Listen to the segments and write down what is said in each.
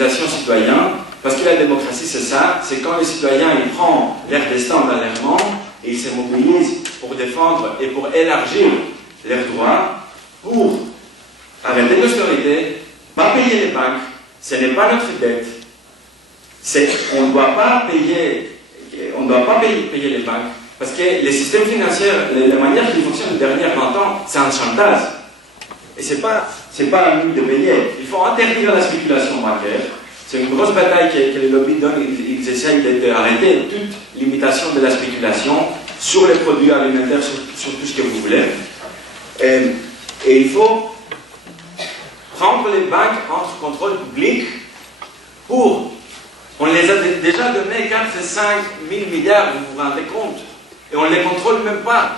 mobilisation citoyenne, parce que la démocratie c'est ça, c'est quand les citoyens ils prennent leur destin dans leurs mains et ils se mobilisent pour défendre et pour élargir leurs droits, pour arrêter l'austérité, pas payer les banques, ce n'est pas notre dette. On ne doit pas payer les banques, parce que les systèmes financiers, la manière qu'ils fonctionnent les derniers 20 ans, c'est un chantage. Et ce n'est pas à nous de payer. Il faut interdire la spéculation bancaire. C'est une grosse bataille que les lobbies donnent. Ils essayent d'arrêter toute limitation de la spéculation sur les produits alimentaires, sur tout ce que vous voulez. Et il faut prendre les banques entre contrôle public pour... On les a déjà donné 4 et 5 000 milliards, vous vous rendez compte? Et on ne les contrôle même pas.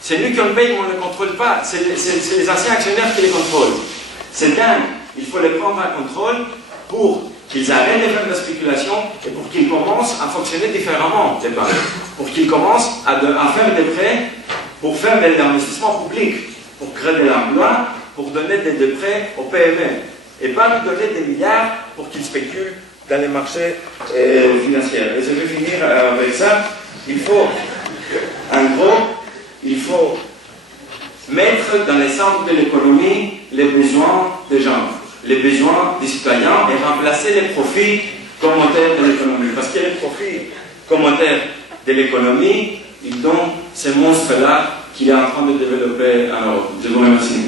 C'est nous qui on paye, mais on ne les contrôle pas. C'est les anciens actionnaires qui les contrôlent. C'est dingue. Il faut les prendre en contrôle pour qu'ils arrêtent de faire de la spéculation et pour qu'ils commencent à fonctionner différemment, les banques. Pour qu'ils commencent à faire des prêts pour faire de l'investissement public, pour créer de l'emploi, pour donner des prêts aux PME. Et pas lui donner des milliards pour qu'ils spéculent dans les marchés financiers. Et je vais finir avec ça. Il faut, en gros, il faut mettre dans le centre de l'économie les besoins des gens, les besoins des citoyens et remplacer les profits comme moteur de l'économie. Parce que les profits comme moteur de l'économie, ils donnent ce monstre-là qu'il est en train de développer en Europe. Je vous remercie.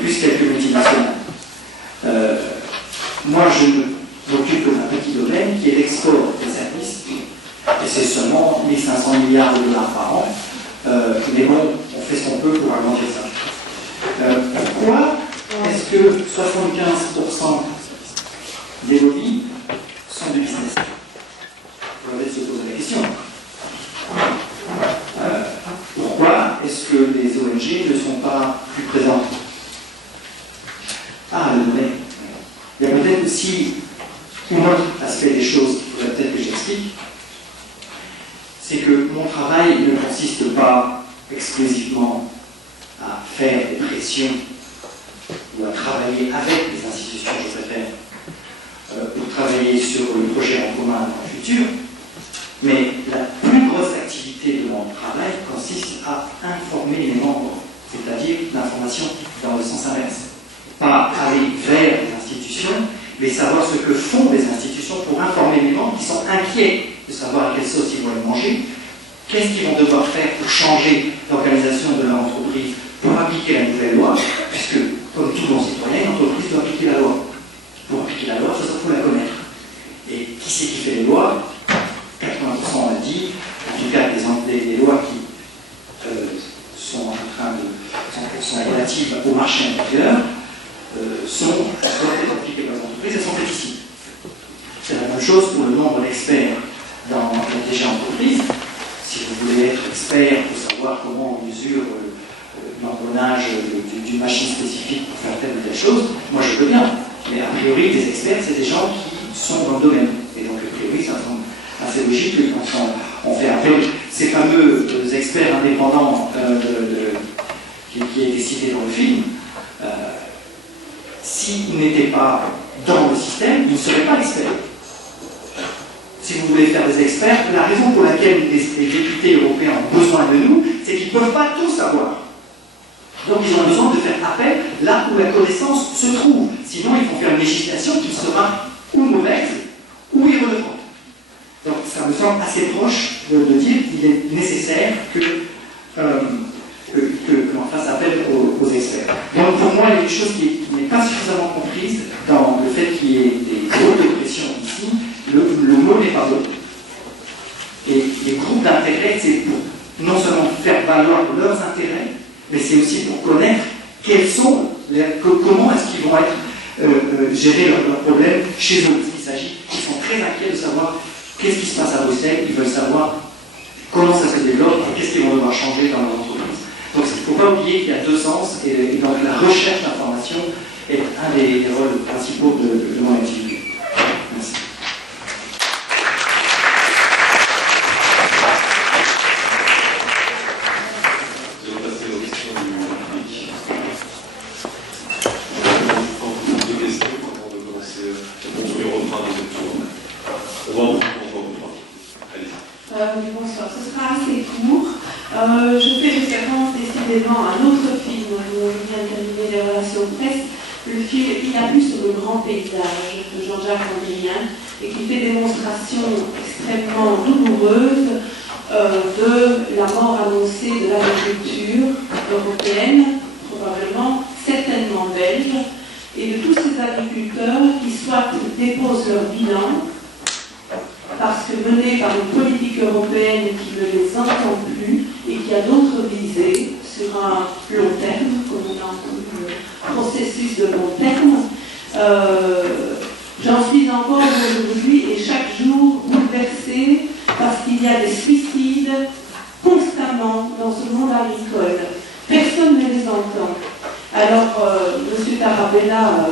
Plus quelques multinationales. moi, je m'occupe d'un petit domaine qui est l'export des services, et c'est seulement 1500 milliards de dollars par an. Mais bon, on fait ce qu'on peut pour augmenter ça. Pourquoi est-ce que 75% des lobbies sont du business? On va se poser la question. Pourquoi est-ce que les ONG ne sont pas plus présentes? Ah, il y a peut-être aussi un autre aspect des choses qu'il faudrait peut-être que j'explique. C'est que mon travail ne consiste pas exclusivement à faire des pressions ou à travailler avec les institutions, je préfère, pour travailler sur le projet en commun dans le futur, mais la plus grosse activité de mon travail consiste à informer les membres, c'est-à-dire l'information dans le sens inverse. Pas aller vers les institutions, mais savoir ce que font les institutions pour informer les membres qui sont inquiets de savoir à quelle sauce ils vont aller manger, qu'est-ce qu'ils vont devoir faire pour changer l'organisation de leur entreprise, pour appliquer la nouvelle loi, puisque, comme tout bon citoyen, l'entreprise doit appliquer la loi. Pour appliquer la loi, ça faut la connaître. Et qui c'est qui fait les lois? 80% on l'a dit, en tout cas des lois qui sont en train de sont relatives au marché intérieur, doivent être appliquées par les entreprises, elles sont faites ici. C'est la même chose pour le nombre d'experts dans déjà entreprise. Si vous voulez être expert pour savoir comment on mesure l'engrenage d'une machine spécifique pour faire telle ou telle chose, moi je peux bien. Mais a priori, les experts, c'est des gens qui sont dans le domaine. Et donc, a priori, ça semble assez logique qu'on fait appel. Ces fameux experts indépendants qui est cité dans le film, s'ils n'étaient pas dans le système, ils ne seraient pas experts. Si vous voulez faire des experts, la raison pour laquelle les députés européens ont besoin de nous, c'est qu'ils ne peuvent pas tout savoir. Donc ils ont besoin de faire appel là où la connaissance se trouve. Sinon, ils vont faire une législation qui sera ou mauvaise ou irrelevante. Donc ça me semble assez proche de dire qu'il est nécessaire qu'on fasse appel aux experts. Donc pour moi, il y a une chose qui n'est pas suffisamment comprise dans le fait qu'il y ait des groupes de pression ici. Le mot n'est pas bon. Et les groupes d'intérêt, c'est pour non seulement faire valoir leurs intérêts, mais c'est aussi pour connaître comment est-ce qu'ils vont gérer leurs problèmes chez eux. Il s'agit, ils sont très inquiets de savoir qu'est-ce qui se passe à Bruxelles, ils veulent savoir comment ça se développe et qu'est-ce qu'ils vont devoir changer dans leur entreprise. Donc il ne faut pas oublier qu'il y a deux sens, et donc la recherche d'information est un des rôles principaux de mon activité. Merci. Bonsoir, ce sera assez court. Je fais référence décidément à un autre film dont je viens de terminer les relations presse, le film Il a vu sur le grand paysage de Jean-Jacques Andrien, et qui fait démonstration extrêmement douloureuse de la mort annoncée de l'agriculture européenne, probablement, certainement belge, et de tous ces agriculteurs qui soit déposent leur bilan, parce que menés par une politique européenne qui ne les entend plus et qui a d'autres visées sur un long terme, comme on a entendu le processus de long terme. J'en suis encore aujourd'hui et chaque jour bouleversée parce qu'il y a des suicides constamment dans ce monde agricole. Personne ne les entend. Alors, M. Tarabella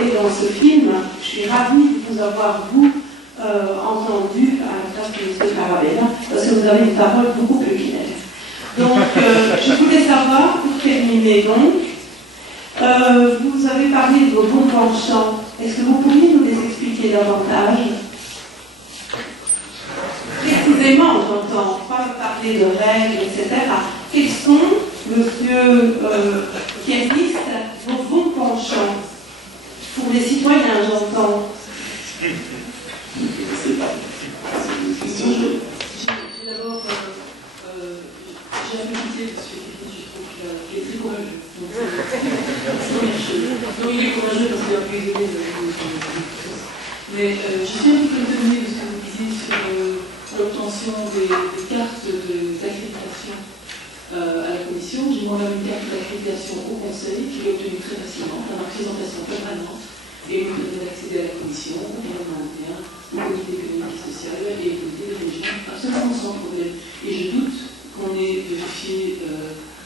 est dans ce film. Je suis ravie de vous avoir, vous, entendu à la place de M. Tarabella, parce que vous avez une parole beaucoup plus claire. Donc, je voulais savoir, pour terminer donc, vous avez parlé de vos bons penchants. Est-ce que vous pourriez nous les expliquer davantage? Précisément, j'entends, pas parler de règles, etc. Quels sont, monsieur pianiste, vos bons penchants? Pour les citoyens, j'entends. D'abord, j'ai un peu quitté parce que je trouve qu'il est très courageux. Donc, il est courageux parce qu'il a pris des Mais je suis un petit peu étonnée de ce que vous disiez sur l'obtention des cartes d'accréditation à la Commission. J'ai moi-même une carte d'accréditation au Conseil qui l'ai obtenue très facilement, par ma présentation permanente, et me permet d'accéder à la Commission, au Parlement européen, au Comité économique et social et au Comité des régions, absolument sans problème. Et je doute qu'on ait vérifié,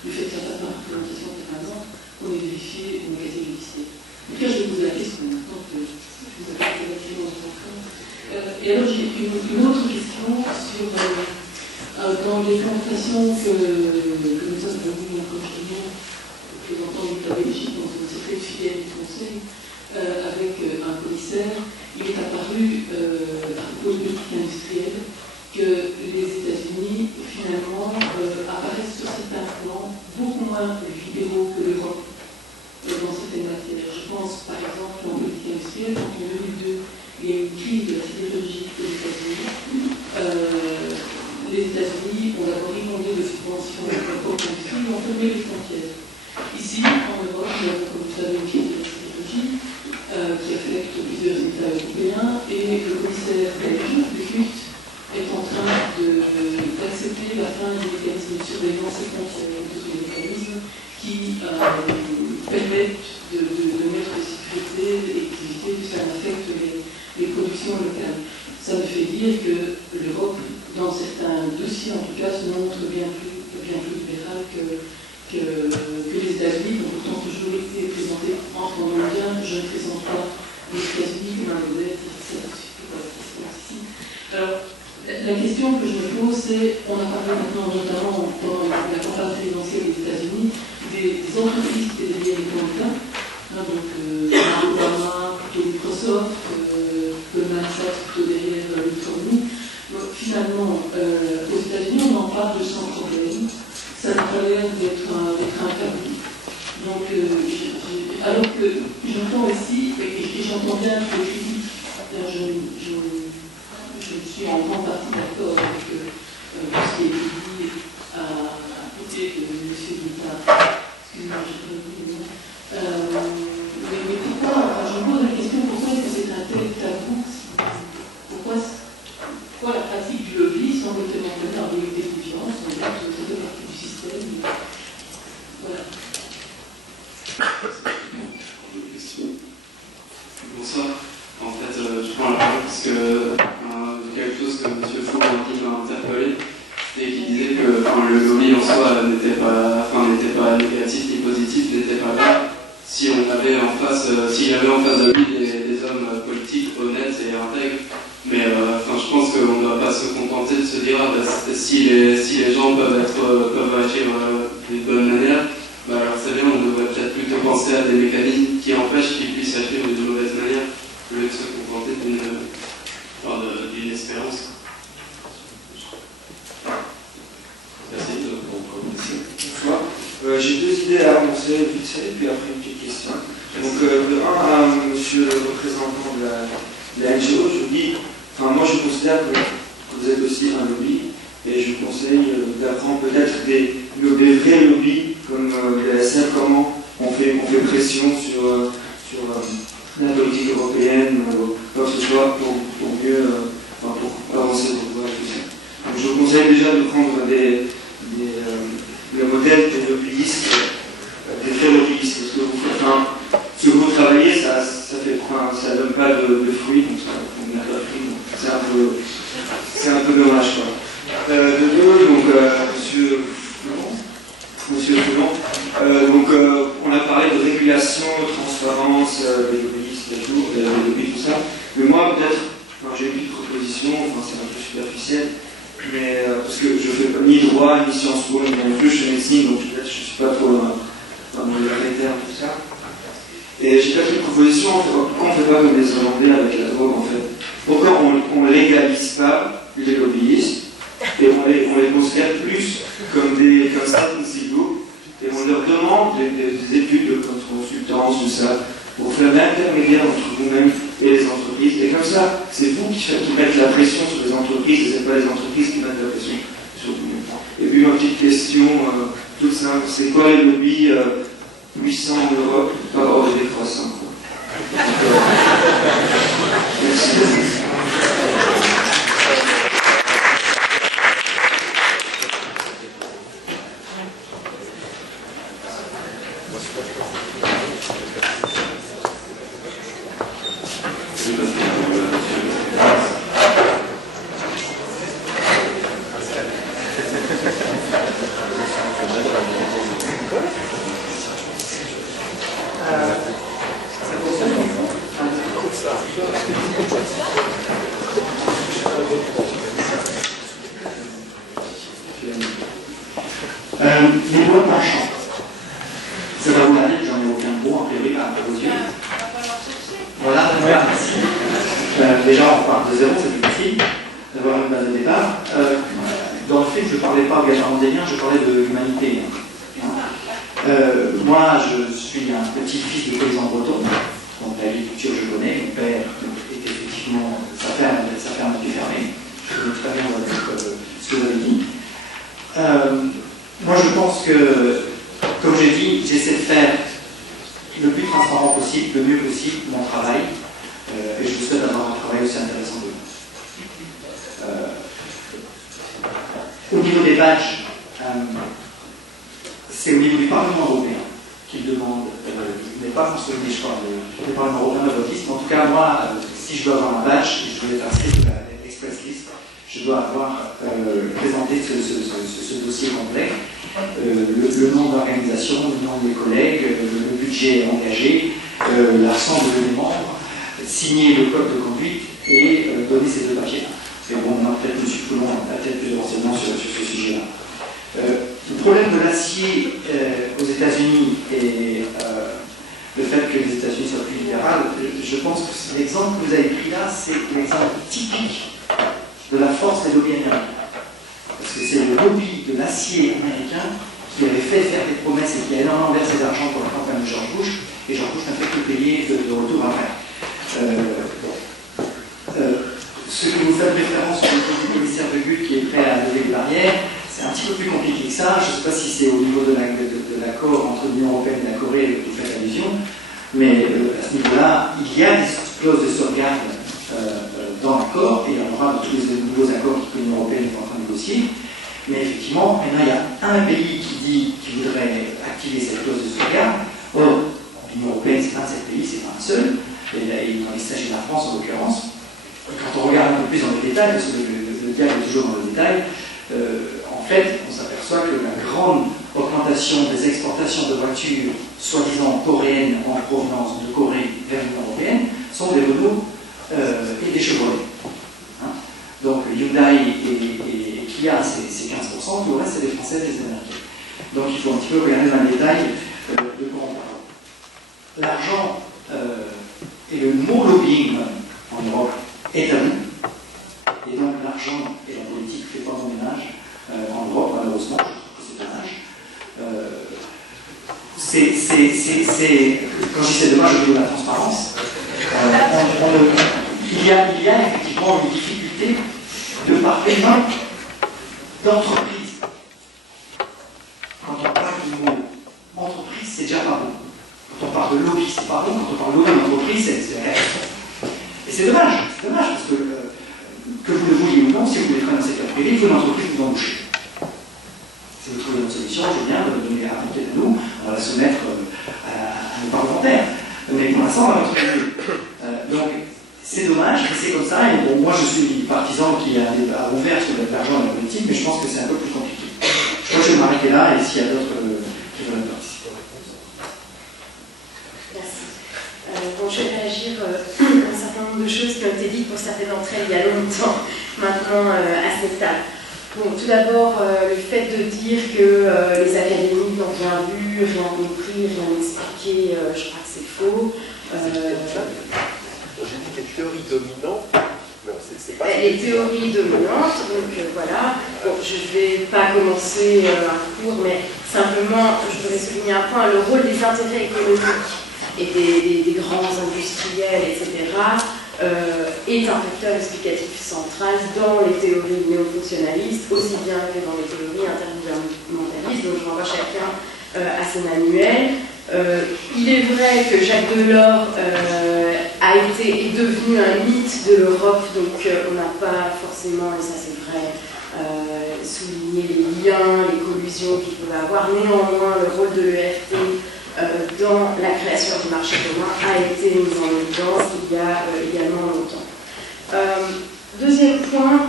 du fait que ça passe par représentation permanente, qu'on ait vérifié mon casier judiciaire. En tout cas, je vais vous poser la question maintenant que je vous ai posé la question dans votre camp. Et alors, j'ai une autre question sur dans les conversations que nous avons eues comme réunion, représentant de la Belgique dans une certaine filière du Conseil, avec un commissaire, il est apparu à propos de politique industrielle que les États-Unis, finalement, apparaissent sur certains plans beaucoup moins libéraux que l'Europe dans certaines matières. Je pense, par exemple, en politique industrielle, en 2002, il y a eu une crise de la sidérurgie aux États-Unis. Les États-Unis ont d'abord inondé de subventions aux industries et ont fermé les frontières. Ici, en Europe, nous avons, comme vous savez, une crise de la sidérurgie qui affecte plusieurs États européens et le commissaire belge, de Gucht, est en train d'accepter la fin des mécanismes de surveillance et contrôle, des mécanismes qui permettent de mettre de sécurité et d'activité, puisque ça affecte les productions locales. Ça me fait dire que l'Europe, dans certains dossiers en tout cas, se montre bien plus libérale que les États-Unis, qui ont pourtant toujours été présentés, entendons bien, je ne présente pas les États-Unis comme un modèle, ça ne suffit pas ici. Alors, la question que je me pose, c'est, on a parlé maintenant notamment pendant la campagne présidentielle des États-Unis, des entreprises qui étaient derrière les candidats, donc Obama, plutôt Microsoft, Goldman Sachs, plutôt derrière Electronic. Finalement, aux États-Unis, on en parle de sans problème. Ça n'a pas l'air d'être un tabou. Donc, alors que j'entends aussi, et j'entends bien les critiques, je suis en grande partie d'accord avec ce qui est dit à côté de M. Guittard. Excusez-moi, je ne sais pas le nom. Mais pourquoi, je me pose la question, pourquoi est-ce que c'est un tel tabou? Pourquoi la pratique du lobby semble tellement donner un début d'exigence, on dirait que ça fait partie du système. Voilà. Bonsoir. En fait, je prends la parole parce que quelque chose que M. Fou m'a interpellé et qui disait que le lobby en soi n'était pas négatif ni positif, n'était pas grave si on avait en face, s'il y avait en face de lui des hommes politiques honnêtes et intègres. Mais je pense qu'on ne doit pas se contenter de se dire si les gens peuvent agir d'une bonne manière, alors c'est bien, on devrait peut-être plutôt penser à des mécanismes qui empêchent qu'ils puissent agir d'une mauvaise manière, au lieu de se contenter d'une espérance. Merci pour commencer. J'ai deux idées à annoncer vite fait, puis après une petite question. Donc, à monsieur le représentant de la NGO, je vous dis, moi je considère que vous êtes aussi un lobby, et je vous conseille d'apprendre peut-être des vrais lobbies, comme l'ASR, comment on fait pression sur la politique européenne, quoi que ce soit, pour mieux pour avancer pour pouvoir tout ça. Donc je vous conseille déjà de prendre le modèle des lobbyistes, des vrais lobbyistes, parce que ce que vous travaillez, ça donne pas de fruits, donc ça n'a pas de fruits, donc c'est un peu dommage, quoi. De deux, donc Monsieur Florent, on a parlé de régulation, de transparence, des lobbyistes et tout, des lobbies, tout ça. Mais moi, peut-être, j'ai une petite proposition, c'est un peu superficiel, mais parce que je fais ni droit, ni Sciences Po, ni non plus, je suis médecine, donc peut-être je ne suis pas trop militaire, tout ça. Et j'ai peut-être une proposition, pourquoi on ne fait pas comme les Hollandais avec la drogue, en fait? Pourquoi on ne légalise pas les lobbyistes et on les considère plus comme certains silos, et on leur demande des études de consultance, tout ça, pour faire l'intermédiaire entre vous-même et les entreprises. Et comme ça, c'est vous qui mettez la pression sur les entreprises, et ce n'est pas les entreprises qui mettent la pression sur vous-même. Et puis ma petite question toute simple, c'est quoi les lobbies puissants en Europe par rapport aux décroissants? Les lois marchands. Ça va vous l'arrêter, j'en ai aucun bon, a priori, à vos yeux. Voilà, merci. Déjà, on part de zéro, c'est difficile d'avoir une base de départ. Dans le film, je ne parlais pas engagement des liens, je parlais de l'humanité. Moi, je suis un petit-fils de paysan breton, donc l'agriculture, je connais. Mon père était effectivement, sa ferme était fermée. Je connais très bien ce que vous avez dit. Moi, je pense que, comme j'ai dit, j'essaie de faire le plus transparent possible, le mieux possible, mon travail, et je vous souhaite avoir un travail aussi intéressant que vous. Au niveau des badges, c'est au niveau du Parlement européen qu'il demande, il n'est pas consolidé, je crois, le Parlement européen de votre liste, mais en tout cas, moi, si je dois avoir un badge, et je dois être inscrit sur l'express list, je dois avoir présenté ce dossier complet, le nom de l'organisation, le nom des collègues, le budget engagé, l'ensemble des membres, signer le code de conduite et donner ces deux papiers-là. Mais bon, peut-être M. Coulon a peut-être plus de renseignements sur ce sujet-là. Le problème de l'acier aux États-Unis et le fait que les États-Unis soient plus libérales, je pense que l'exemple que vous avez pris là, c'est l'exemple typique de la force des lobbies américains. Parce que c'est le lobby de l'acier américain qui avait fait faire des promesses et qui a énormément versé d'argent pour la campagne de George Bush, et George Bush n'a fait que payer de retour après. Ce que vous faites référence au commissaire de Gutt qui est prêt à lever les barrières, c'est un petit peu plus compliqué que ça. Je ne sais pas si c'est au niveau de l'accord entre l'Union européenne et la Corée que vous faites allusion, mais à ce niveau-là, il y a des clauses de sauvegarde dans l'accord, et il y en aura dans tous les nouveaux accords que l'Union européenne est en train de négocier. Mais effectivement, maintenant, il y a un pays qui dit qu'il voudrait activer cette clause de sauvegarde. Or, l'Union européenne, c'est 27 pays, c'est pas un seul. Et il s'agit de la France en l'occurrence. Quand on regarde un peu plus dans le détail, parce que le diable est toujours dans le détail, en fait, on s'aperçoit que la grande augmentation des exportations de voitures soi-disant coréennes en provenance de Corée vers l'Union européenne sont des Renault et des Chevrolet. Hein, donc Hyundai et Kia, c'est 15%, tout le reste, c'est des Français et des Américains. Donc il faut un petit peu regarder dans le détail de quoi on parle. L'argent et le mot lobbying en Europe est à nous. Et donc l'argent et la politique ne font pas bon ménage en Europe, malheureusement, c'est dommage. Quand je dis c'est dommage, je dis de la transparence. Il y a effectivement une difficulté de parler d'entreprise. Quand on parle du mot entreprise, c'est déjà pas bon. Quand on parle de lobby, c'est pas bon. Quand on parle de lobby d'entreprise, c'est vrai. Et c'est dommage, parce que vous le vouliez ou non, si vous voulez travailler dans le secteur privé, il faut une entreprise vous embaucher. Si vous trouvez une solution, je veux bien donner la raconter à nous, on va la soumettre à nos parlementaires. Mais pour l'instant, on va notre milieu. Donc, c'est dommage, mais c'est comme ça. Et bon, moi, je suis partisan qui a un débat ouvert sur l'argent et la politique, mais je pense que c'est un peu plus compliqué. Je crois que je vais m'arrêter là, et s'il y a d'autres qui veulent participer. Merci. Bon, je vais réagir à un certain nombre de choses qui ont été dites pour certaines d'entre elles il y a longtemps, maintenant à cette table. Bon, tout d'abord, le fait de dire que les académiques n'ont rien vu, rien compris, rien expliqué, je crois que c'est faux. J'ai dit les théories dominantes, mais c'est pas... Les théories dominantes, donc voilà. Bon, je ne vais pas commencer un cours, mais simplement, je voudrais souligner un point, le rôle des intérêts économiques et des grands industriels, etc., est un facteur explicatif central dans les théories néofonctionnalistes, aussi bien que dans les théories intergouvernementalistes, donc je renvoie chacun à son manuel. Il est vrai que Jacques Delors est devenu un mythe de l'Europe, donc on n'a pas forcément, et ça c'est vrai, souligné les liens, les collusions qu'il pouvait avoir. Néanmoins, le rôle de l'EFT dans la création du marché commun a été mis en évidence il y a également longtemps. Deuxième point,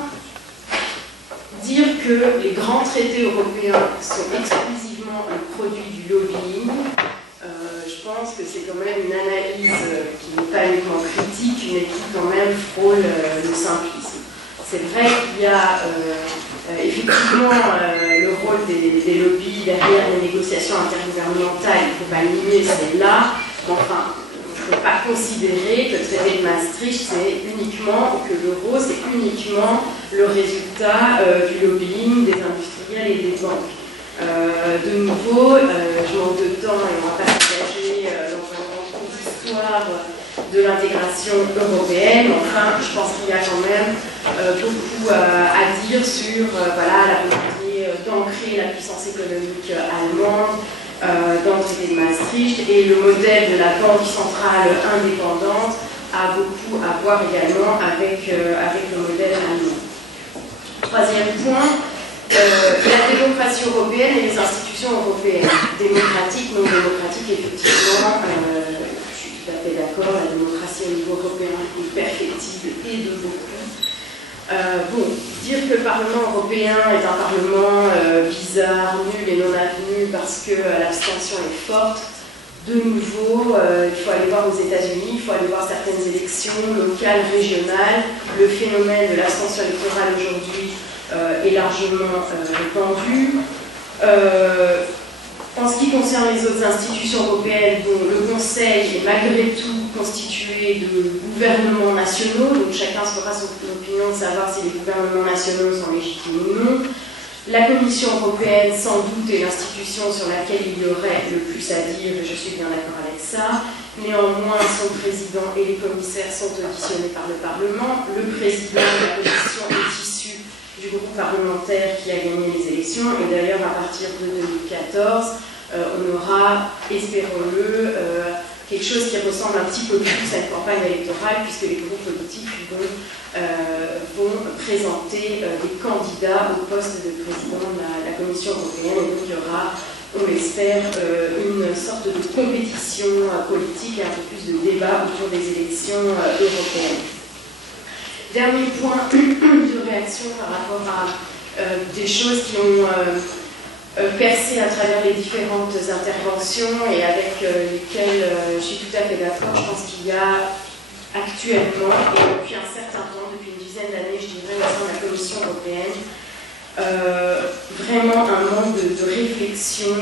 dire que les grands traités européens sont exclusivement un produit du lobbying. Je pense que c'est quand même une analyse qui n'est pas uniquement critique, mais qui quand même frôle le simplisme. C'est vrai qu'il y a effectivement le rôle des lobbies derrière les négociations intergouvernementales, il ne faut pas le nier, c'est là. Enfin, il ne faut pas considérer que le traité de Maastricht, c'est uniquement, que l'euro, c'est uniquement le résultat du lobbying des industriels et des banques. De nouveau, je manque de temps et on ne va pas s'engager dans un grand histoire de l'intégration européenne. Enfin, je pense qu'il y a quand même beaucoup à dire sur la volonté d'ancrer la puissance économique allemande dans le traité de Maastricht, et le modèle de la banque centrale indépendante a beaucoup à voir également avec le modèle allemand. Troisième point, la démocratie européenne et les institutions européennes, démocratiques, non démocratiques, effectivement, je suis tout à fait d'accord, la démocratie au niveau européen est perfectible et de beaucoup. Dire que le Parlement européen est un Parlement bizarre, nul et non avenu parce que l'abstention est forte, de nouveau, il faut aller voir aux États-Unis, il faut aller voir certaines élections locales, régionales. Le phénomène de l'abstention électorale aujourd'hui est largement répandu. En ce qui concerne les autres institutions européennes, dont le Conseil est malgré tout constitué de gouvernements nationaux, donc chacun se fera son opinion de savoir si les gouvernements nationaux sont légitimes ou non. La Commission européenne, sans doute, est l'institution sur laquelle il y aurait le plus à dire, et je suis bien d'accord avec ça. Néanmoins, son président et les commissaires sont auditionnés par le Parlement. Le président de la Commission est issu du groupe parlementaire qui a gagné les élections, et d'ailleurs à partir de 2014 on aura, espérons-le, quelque chose qui ressemble un petit peu plus à une campagne électorale, puisque les groupes politiques vont présenter des candidats au poste de président de la Commission européenne, et donc il y aura, on l'espère, une sorte de compétition politique et un peu plus de débat autour des élections européennes. Dernier point de réaction par rapport à des choses qui ont percé à travers les différentes interventions et avec lesquelles je suis tout à fait d'accord. Je pense qu'il y a actuellement, et depuis un certain temps, depuis une dizaine d'années, je dirais, au sein de la Commission européenne, vraiment un manque de réflexion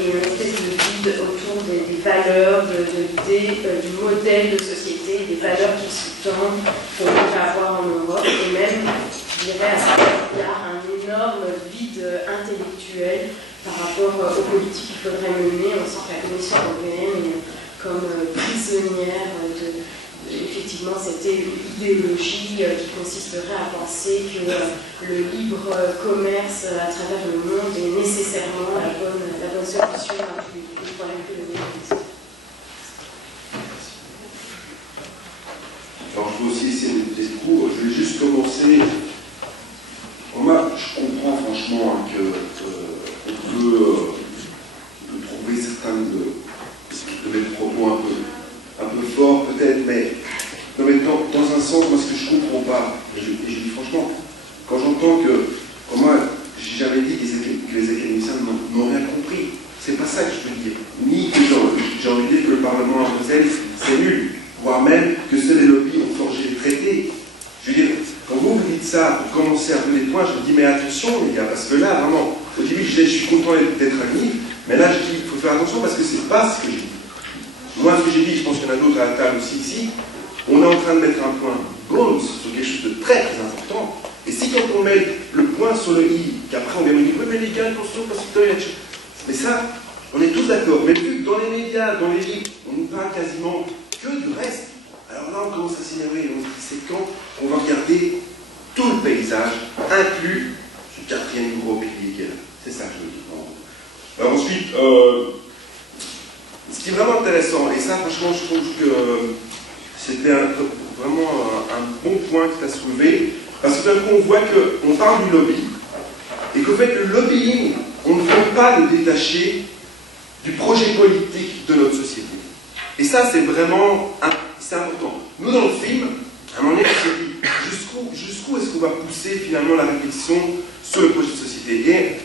et une espèce de vide autour des valeurs, de l'idée du modèle de société, des valeurs qui sous-tendent qu'on devrait avoir en Europe, et même, je dirais, à certains égards, un énorme vide intellectuel par rapport aux politiques qu'il faudrait mener. On sent que la Commission européenne est comme prisonnière effectivement cette idéologie qui consisterait à penser que le libre commerce à travers le monde est nécessairement la bonne solution à tous les problèmes que le monde existe. Alors je vais aussi essayer d'écouter ce cours. Je vais juste commencer. Moi, je comprends franchement qu'on peut trouver certains de mes propos un peu forts peut-être, mais dans un sens, moi ce que je ne comprends pas, et je dis franchement, quand j'entends que moi, j'ai jamais dit que les académiciens n'ont rien compris, c'est pas ça que je veux dire, ni que j'ai envie de dire que le Parlement à Bruxelles c'est nul, voire même que seuls les lobbies ont forgé les traités. Je veux dire, quand vous dites ça, pour commencer un peu les points, je me dis mais attention les gars, parce que là vraiment, au début je suis content d'être ami, mais là je dis il faut faire attention parce que c'est pas ce que j'ai dit. Moi ce que j'ai dit, je pense qu'il y en a d'autres à la table aussi ici, on est en train de mettre un point bones sur quelque chose de très très important, et si quand on met le point sur le i, qu'après on vient me dire oui mais les gars, attention parce que mais ça, on est tous d'accord, mais vu que dans les médias, dans les livres, on nous parle quasiment que du reste, alors là on commence à s'énerver, on se dit c'est quand on va regarder tout le paysage, inclus ce quatrième gros pilier qui est là. C'est ça que je veux dire. Alors ensuite, ce qui est vraiment intéressant, et ça franchement je trouve que c'était vraiment un bon point que tu as soulevé, parce que d'un coup, on voit qu'on parle du lobby, et qu'au fait, le lobbying, on ne peut pas le détacher du projet politique de notre société. Et ça, c'est vraiment c'est important. Nous, dans le film, à un moment donné, on s'est dit jusqu'où est-ce qu'on va pousser finalement la réflexion sur le projet de société. Et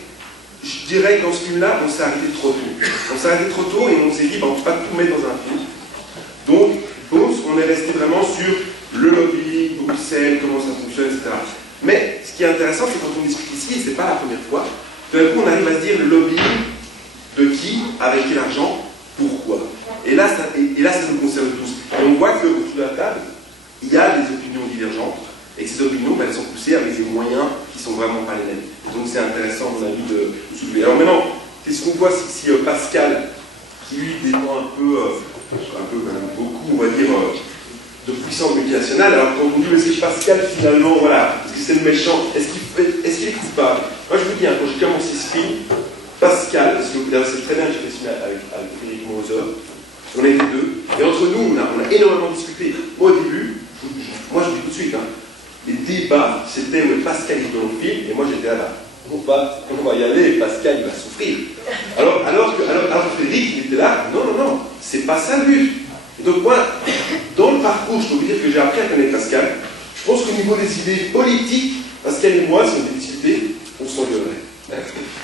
je dirais que dans ce film-là, on s'est arrêté trop tôt. On s'est arrêté trop tôt et on s'est dit, on ne peut pas tout mettre dans un film. Donc, on est resté vraiment sur le lobby, Bruxelles, comment ça fonctionne, etc. Mais ce qui est intéressant, c'est quand on discute ici, et ce n'est pas la première fois, tout d'un coup, on arrive à se dire le lobbying de qui, avec quel argent, pourquoi. Et là, ça nous concerne tous. Et on voit qu'autour de la table, il y a des opinions divergentes, et que ces opinions, elles sont poussées avec des moyens qui ne sont vraiment pas les mêmes. Et donc c'est intéressant, à mon avis, de soulever. Alors maintenant, qu'est-ce qu'on voit si Pascal, qui lui défend un peu quand même beaucoup, on va dire, de puissance multinationale, alors quand on dit, mais c'est Pascal, finalement, voilà, est-ce que c'est le méchant, est-ce qu'il est coupable? Moi, je vous dis, quand j'ai commencé ce film, Pascal, parce que c'est très bien que j'ai fait ce film avec Frédéric Moser, on était deux, et entre nous, on a énormément discuté. Moi, au début, moi, je dis tout de suite, les débats, c'était où Pascal est dans le film, et moi, j'étais là. On va y aller, Pascal, il va souffrir. Alors que Frédéric, il était là, non, c'est pas ça le but. Et donc, moi, dans le parcours, je peux vous dire que j'ai appris à connaître Pascal. Je pense qu'au niveau des idées politiques, Pascal et moi, si on était discuté, on s'engueulerait.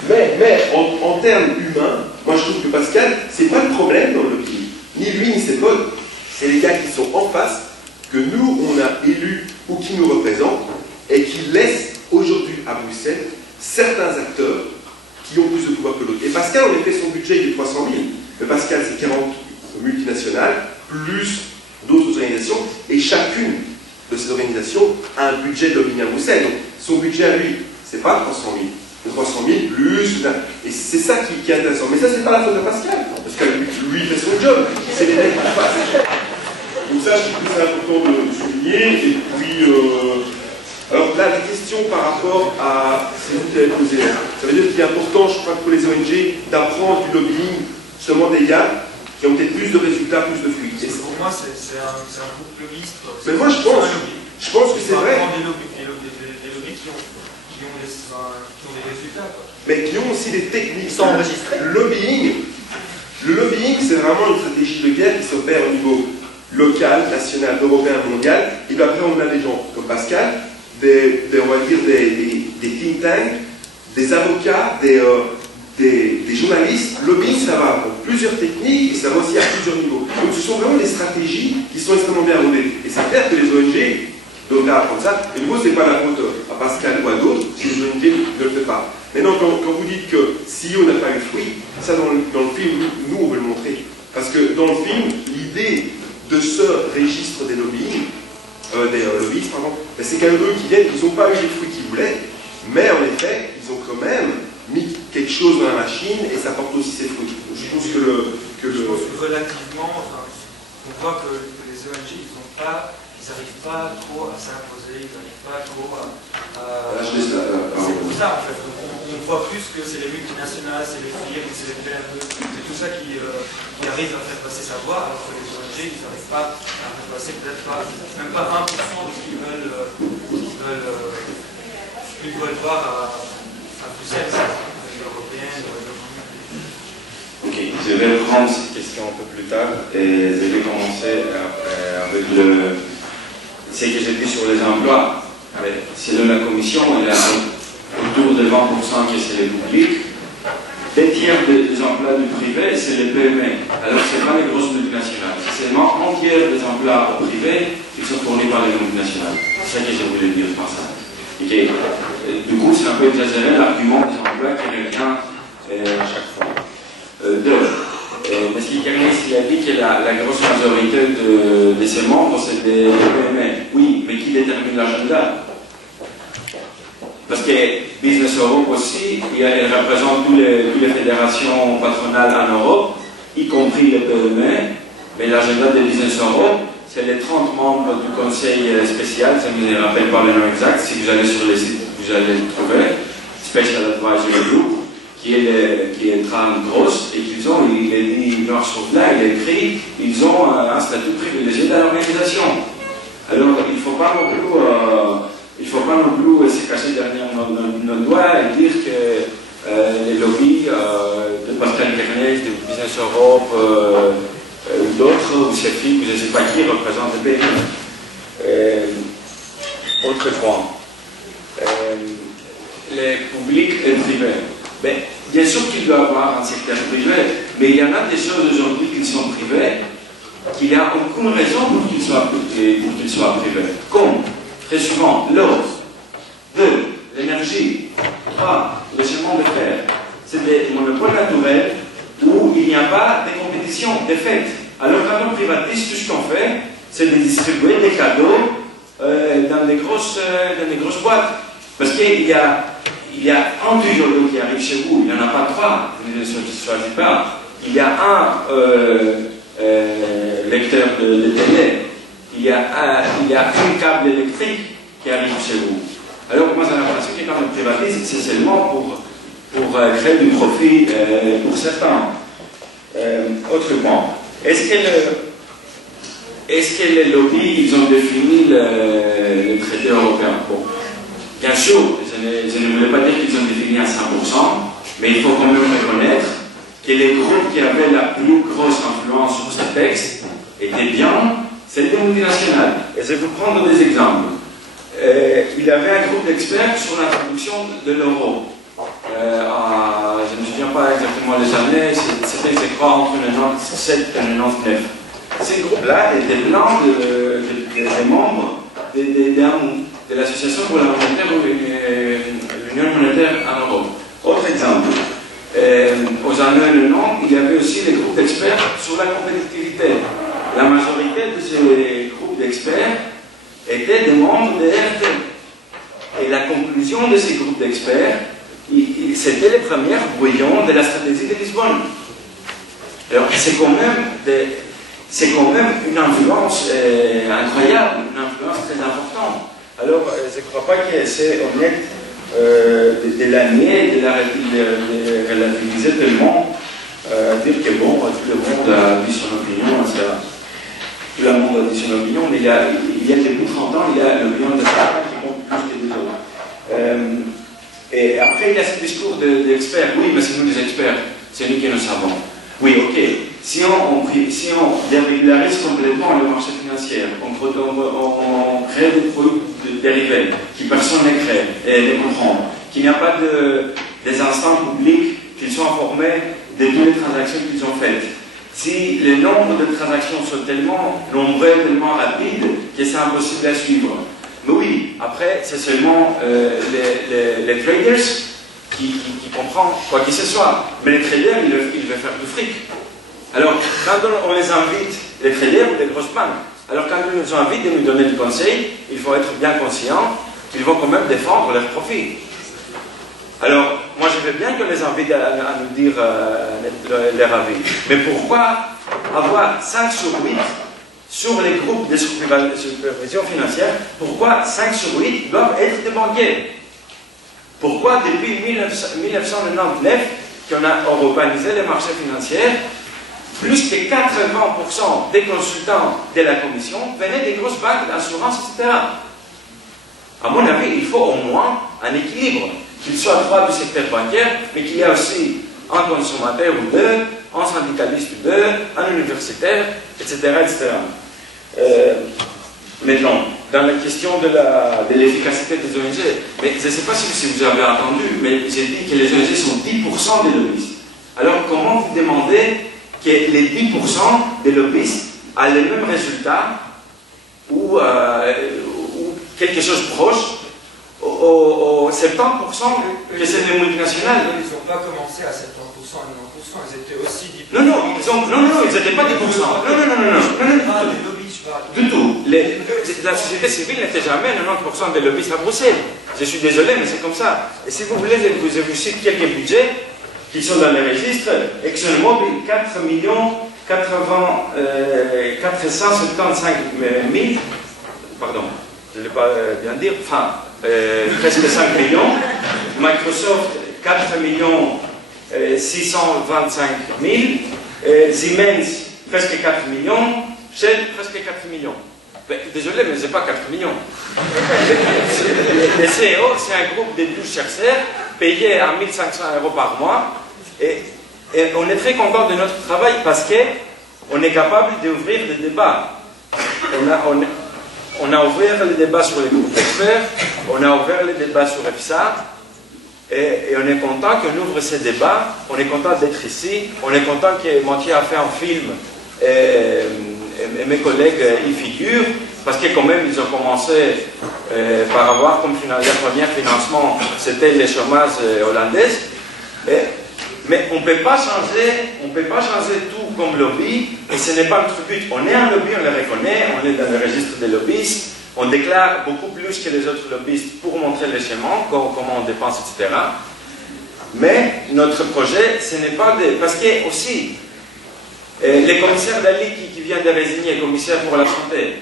Mais en termes humains, moi, je trouve que Pascal, c'est pas le problème dans le lobby. Ni lui, ni ses potes. C'est les gars qui sont en face, que nous, on a élus ou qui nous représentent, et qui laissent aujourd'hui à Bruxelles certains acteurs qui ont plus de pouvoir que d'autres. Et Pascal, en effet, son budget il est 300 000. Mais Pascal, c'est 40 multinationales, plus d'autres organisations, et chacune de ces organisations a un budget de lobbying à Bruxelles. Donc, son budget à lui, c'est pas 300 000. Le 300 000 plus, et c'est ça qui est intéressant. Mais ça, c'est pas la faute de Pascal, parce que lui, il fait son job. C'est les mecs qui passent. Donc ça, je trouve que c'est important de souligner. Et puis, alors là, la question par rapport à c'est vous qui avez posé, ça veut dire qu'il est important, je crois, pour les ONG, d'apprendre du lobbying, justement des gars qui ont peut-être plus de résultats, plus de fruits. Pour moi, c'est un groupe lobbyiste. Mais moi, je pense que c'est vrai. Des lobbies qui ont des résultats. Quoi. Mais qui ont aussi des techniques. Sans enregistrer. Le lobbying, c'est vraiment une stratégie de guerre qui s'opère au niveau local, national, européen, mondial. Et puis après, on a des gens comme Pascal, on va dire des think tanks, des avocats, des journalistes. Lobbying, ça va pour plusieurs techniques et ça va aussi à plusieurs niveaux. Donc ce sont vraiment des stratégies qui sont extrêmement bien rodées. Et c'est clair que les ONG devraient apprendre ça. Et du coup, ce n'est pas la faute à Pascal ou à d'autres si les ONG ne le font pas. Maintenant, quand vous dites que CEO n'a pas eu fruit, ça dans le film, nous, on veut le montrer. Parce que dans le film, l'idée de ce registre des lobbyistes, c'est quand même eux qui viennent, ils n'ont pas eu les fruits qu'ils voulaient, mais en effet, ils ont quand même mis quelque chose dans la machine et ça porte aussi ses fruits. Je pense que relativement, on voit que les ONG, ils n'arrivent pas trop à s'imposer, ils n'arrivent pas trop à... c'est pour ça, en fait. On voit plus que c'est les multinationales, c'est les firmes, c'est les PME, c'est tout ça qui arrive à faire passer sa voix, alors que les ONG, ils n'arrivent pas à faire passer peut-être pas, même pas 1% de ce qu'ils veulent voir à Bruxelles, à l'Union européenne. Ok, je vais prendre cette question un peu plus tard et je vais commencer avec ce que j'ai dit sur les emplois. Selon la Commission, il y a autour de 20% qui c'est les publics. 2 tiers des emplois du privé, c'est les PME. Alors, ce n'est pas les grosses multinationales. C'est seulement 1 tiers des emplois au privé qui sont fournis par les multinationales. C'est ça que je voulais dire par ça. Okay. Du coup, c'est un peu exagéré l'argument des emplois qui revient à chaque fois. M. Kernis, il a dit que la grosse majorité de ses membres, c'est des PME. Oui, mais qui détermine l'agenda? Parce que Business Europe aussi, elle représente toutes les fédérations patronales en Europe, y compris les PME, mais l'agenda de Business Europe, c'est les 30 membres du conseil spécial, ça ne me rappelle pas le nom exact, si vous allez sur les sites, vous allez le trouver, Special Advisory Group, qui est 30 grosses, et qu'ils ont, il est dit noir sur blanc, il y électrique, ils ont un statut privilégié dans l'organisation. Alors, il ne faut pas non plus se cacher derrière nos doigts et dire que les lobbies de Pascal Kernes, de Business Europe, d'autres, ou CEFIC, ou je ne sais pas qui, représentent le pays. Autre point. Les publics et privés. Ben, bien sûr qu'il doit y avoir un secteur privé, mais il y en a des choses aujourd'hui qui sont privées, qu'il n'y a aucune raison pour qu'ils soient privés. Comme, très souvent, l'eau, 2, l'énergie, 3, le chemin de fer. C'est des monopoles naturels où il n'y a pas de compétition, de fait. Alors quand on privatise, tout ce qu'on fait, c'est de distribuer des cadeaux dans des grosses boîtes. Parce qu'il y a un tuyau d'eau qui arrive chez vous, il n'y en a pas 3, vous ne choisissez pas. Il y a un lecteur de télé, il y a un câble électrique qui arrive chez vous. Alors moi j'ai l'impression que quand on privatise, c'est seulement pour créer du profit pour certains. Autrement, est-ce que les lobbies ils ont défini le traité européen? Bon. Bien sûr, je ne voulais pas dire qu'ils ont défini à 100%, mais il faut quand même reconnaître que les groupes qui avaient la plus grosse influence sur ce texte étaient bien celles des multinationales. Et je vais vous prendre des exemples. Il y avait un groupe d'experts sur l'introduction de l'euro. Je ne me souviens pas exactement les années, c'était, je crois, entre 1997 et 1999. Ces groupes-là étaient pleins de membres de l'association pour la monétaire ou l'Union monétaire en Europe. Autre exemple, aux années 90, il y avait aussi des groupes d'experts sur la compétitivité. La majorité de ces groupes d'experts étaient des membres de RT. Et la conclusion de ces groupes d'experts, c'était les premiers brouillons de la stratégie de Lisbonne. Alors, c'est quand même une influence incroyable, une influence très importante. Alors, je ne crois pas que c'est honnête de l'année, de relativiser tellement, dire que bon, tout le monde a dit son opinion, tout le monde a dit son opinion, mais il y a depuis 30 ans, il y a l'opinion de certains qui compte plus que des autres. Et après, il y a ce discours d'experts. Oui, mais c'est nous les experts, c'est nous qui le savons. Oui, ok. Si on dérégularise complètement le marché financier, on crée des produits dérivés qui personne ne crée et ne comprend, qu'il n'y a pas des instances publiques qui sont informés de toutes les transactions qu'ils ont faites. Si le nombre de transactions sont tellement nombreux, tellement rapides, que c'est impossible à suivre. Mais oui, après, c'est seulement les traders qui comprennent quoi que ce soit. Mais les traders, ils veulent faire du fric. Alors, quand on les invite, les traders ou les grosses banques, alors quand ils nous invitent de nous donner du conseil, il faut être bien conscient qu'ils vont quand même défendre leurs profits. Alors, moi je veux bien qu'on les invite à nous dire leur avis. Mais pourquoi avoir 5 sur 8 sur les groupes de supervision financière, pourquoi 5 sur 8 doivent être des banquiers? Pourquoi depuis 1999 qu'on a européanisé les marchés financiers, plus que 80% des consultants de la Commission venaient des grosses banques d'assurance, etc. À mon avis, il faut au moins un équilibre, qu'il soit droit du secteur bancaire, mais qu'il y ait aussi un consommateur ou deux, un syndicaliste ou deux, un universitaire, etc. etc. Maintenant, dans la question de l'efficacité des ONG, mais je ne sais pas si vous avez entendu, mais j'ai dit que les ONG sont 10% des lobbyistes. Alors comment vous demandez que les 10% des lobbyistes aient les mêmes résultats ou quelque chose proche aux 70% que c'est les multinationales? Ils n'ont pas commencé à 70% à 90%, ils étaient aussi 10%. Non, ils n'étaient pas 10%. Non. Du tout. La société civile n'était jamais 90% des lobbyistes à Bruxelles. Je suis désolé, mais c'est comme ça. Et si vous voulez, je vous cite quelques budgets qui sont dans les registres. ExxonMobil, 475 000, pardon, je ne l'ai pas bien dire, enfin, presque 5 millions. Microsoft, 4 625 000. Siemens, presque 4 millions, Shell, presque 4 millions. Mais, désolé, mais ce n'est pas 4 millions. Les CEO, c'est un groupe de 12 chercheurs payés à 1 500 € par mois. Et on est très content de notre travail parce qu'on est capable d'ouvrir des débats. On a ouvert les débats sur les groupes d'experts, on a ouvert les débats sur EFSA, et on est content qu'on ouvre ces débats, on est content d'être ici, on est content que Mathieu a fait un film, et mes collègues y figurent, parce que quand même ils ont commencé par avoir comme le premier financement, c'était les chômages hollandaises, mais on ne peut pas changer tout comme lobby, et ce n'est pas notre but. On est un lobby, on le reconnaît, on est dans le registre des lobbyistes, on déclare beaucoup plus que les autres lobbyistes pour montrer les schémas, comment on dépense, etc. Mais notre projet, ce n'est pas de... Parce que aussi, le commissaire Dalli qui vient de résigner, commissaire pour la santé,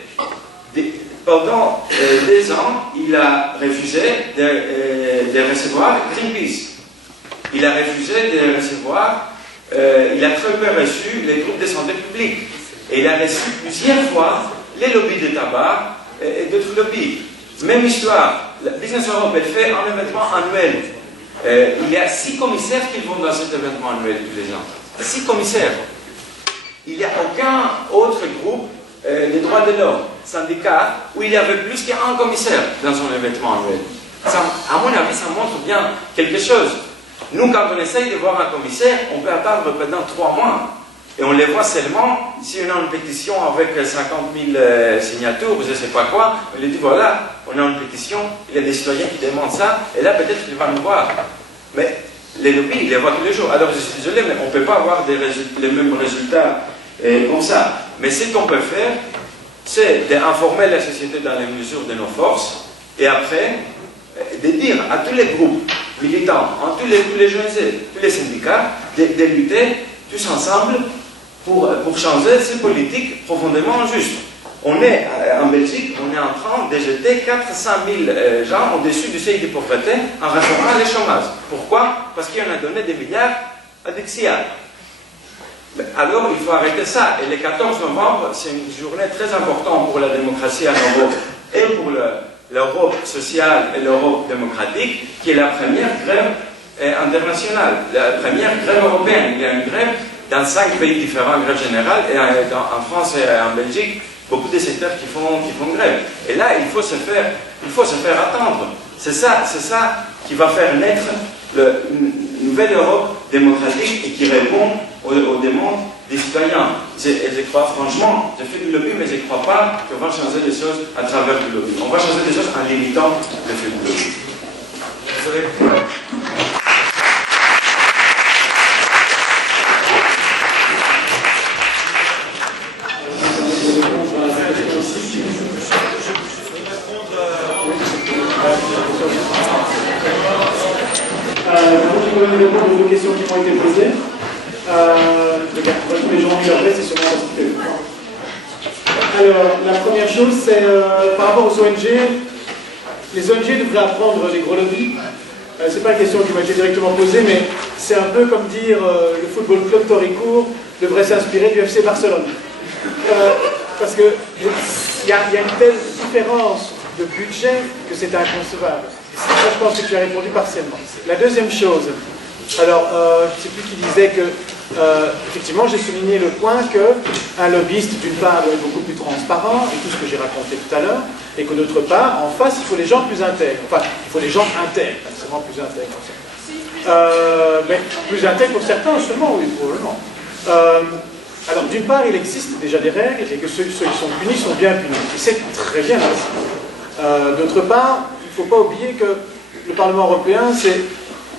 pendant 2 ans, il a refusé de recevoir Greenpeace. Il a refusé de recevoir, il a très peu reçu les groupes de santé publique. Et il a reçu plusieurs fois les lobbies de tabac et d'autres lobbies. Même histoire, la Business Europe elle fait un événement annuel. Il y a 6 commissaires qui vont dans cet événement annuel tous les ans. 6 commissaires. Il n'y a aucun autre groupe des droits de l'homme, syndicat, où il y avait plus qu'un commissaire dans son événement annuel. Ça, à mon avis, ça montre bien quelque chose. Nous, quand on essaye de voir un commissaire, on peut attendre pendant 3 mois. Et on les voit seulement si on a une pétition avec 50 000 signatures, je ne sais pas quoi. On lui dit voilà, on a une pétition, il y a des citoyens qui demandent ça, et là peut-être qu'il va nous voir. Mais les lobbies, ils les voient tous les jours. Alors je suis désolé, mais on ne peut pas avoir les mêmes résultats comme ça. Mais ce qu'on peut faire, c'est d'informer la société dans les mesures de nos forces, et après, de dire à tous les groupes militants, tous les ONG, tous les syndicats, de lutter tous ensemble pour changer ces politiques profondément injustes. On est, en Belgique, on est en train de jeter 400 000 gens au-dessus du seuil de pauvreté en réformant les chômages. Pourquoi? Parce qu'on a donné des milliards à Dexia. Alors, il faut arrêter ça. Et le 14 novembre, c'est une journée très importante pour la démocratie en Europe et pour l'Europe sociale et l'Europe démocratique, qui est la première grève internationale, la première grève européenne. Il y a une grève dans 5 pays différents, grève générale, et en France et en Belgique, beaucoup de secteurs qui font grève. Et là, il faut se faire attendre. C'est ça qui va faire naître une nouvelle Europe démocratique et qui répond aux demandes des citoyens. Je crois franchement, je fais du lobby, mais je ne crois pas qu'on va changer les choses à travers du lobby. On va changer les choses en limitant le fait du lobby. Je vais répondre aux 2 questions qui m'ont été posées. Les gens ont eu la presse, c'est sûrement parce que... Alors, la première chose, c'est par rapport aux ONG. Les ONG devraient apprendre les gros lobbies. C'est pas une question qui m'a été directement posée, mais c'est un peu comme dire le football club Toricourt devrait s'inspirer du FC Barcelone. Parce qu'il y a une telle différence de budget que c'est inconcevable. Ça, je pense que tu as répondu partiellement. La deuxième chose, alors, je ne sais plus qui disait que, effectivement, j'ai souligné le point qu'un lobbyiste, d'une part, doit être beaucoup plus transparent, et tout ce que j'ai raconté tout à l'heure, et que d'autre part, en face, il faut des gens plus intègres. Enfin, il faut des gens intègres, pas seulement plus intègres. Mais plus intègres pour certains, seulement, oui, probablement. Alors, d'une part, il existe déjà des règles, et que ceux qui sont punis sont bien punis. Et c'est très bien ainsi. D'autre part, il ne faut pas oublier que le Parlement européen,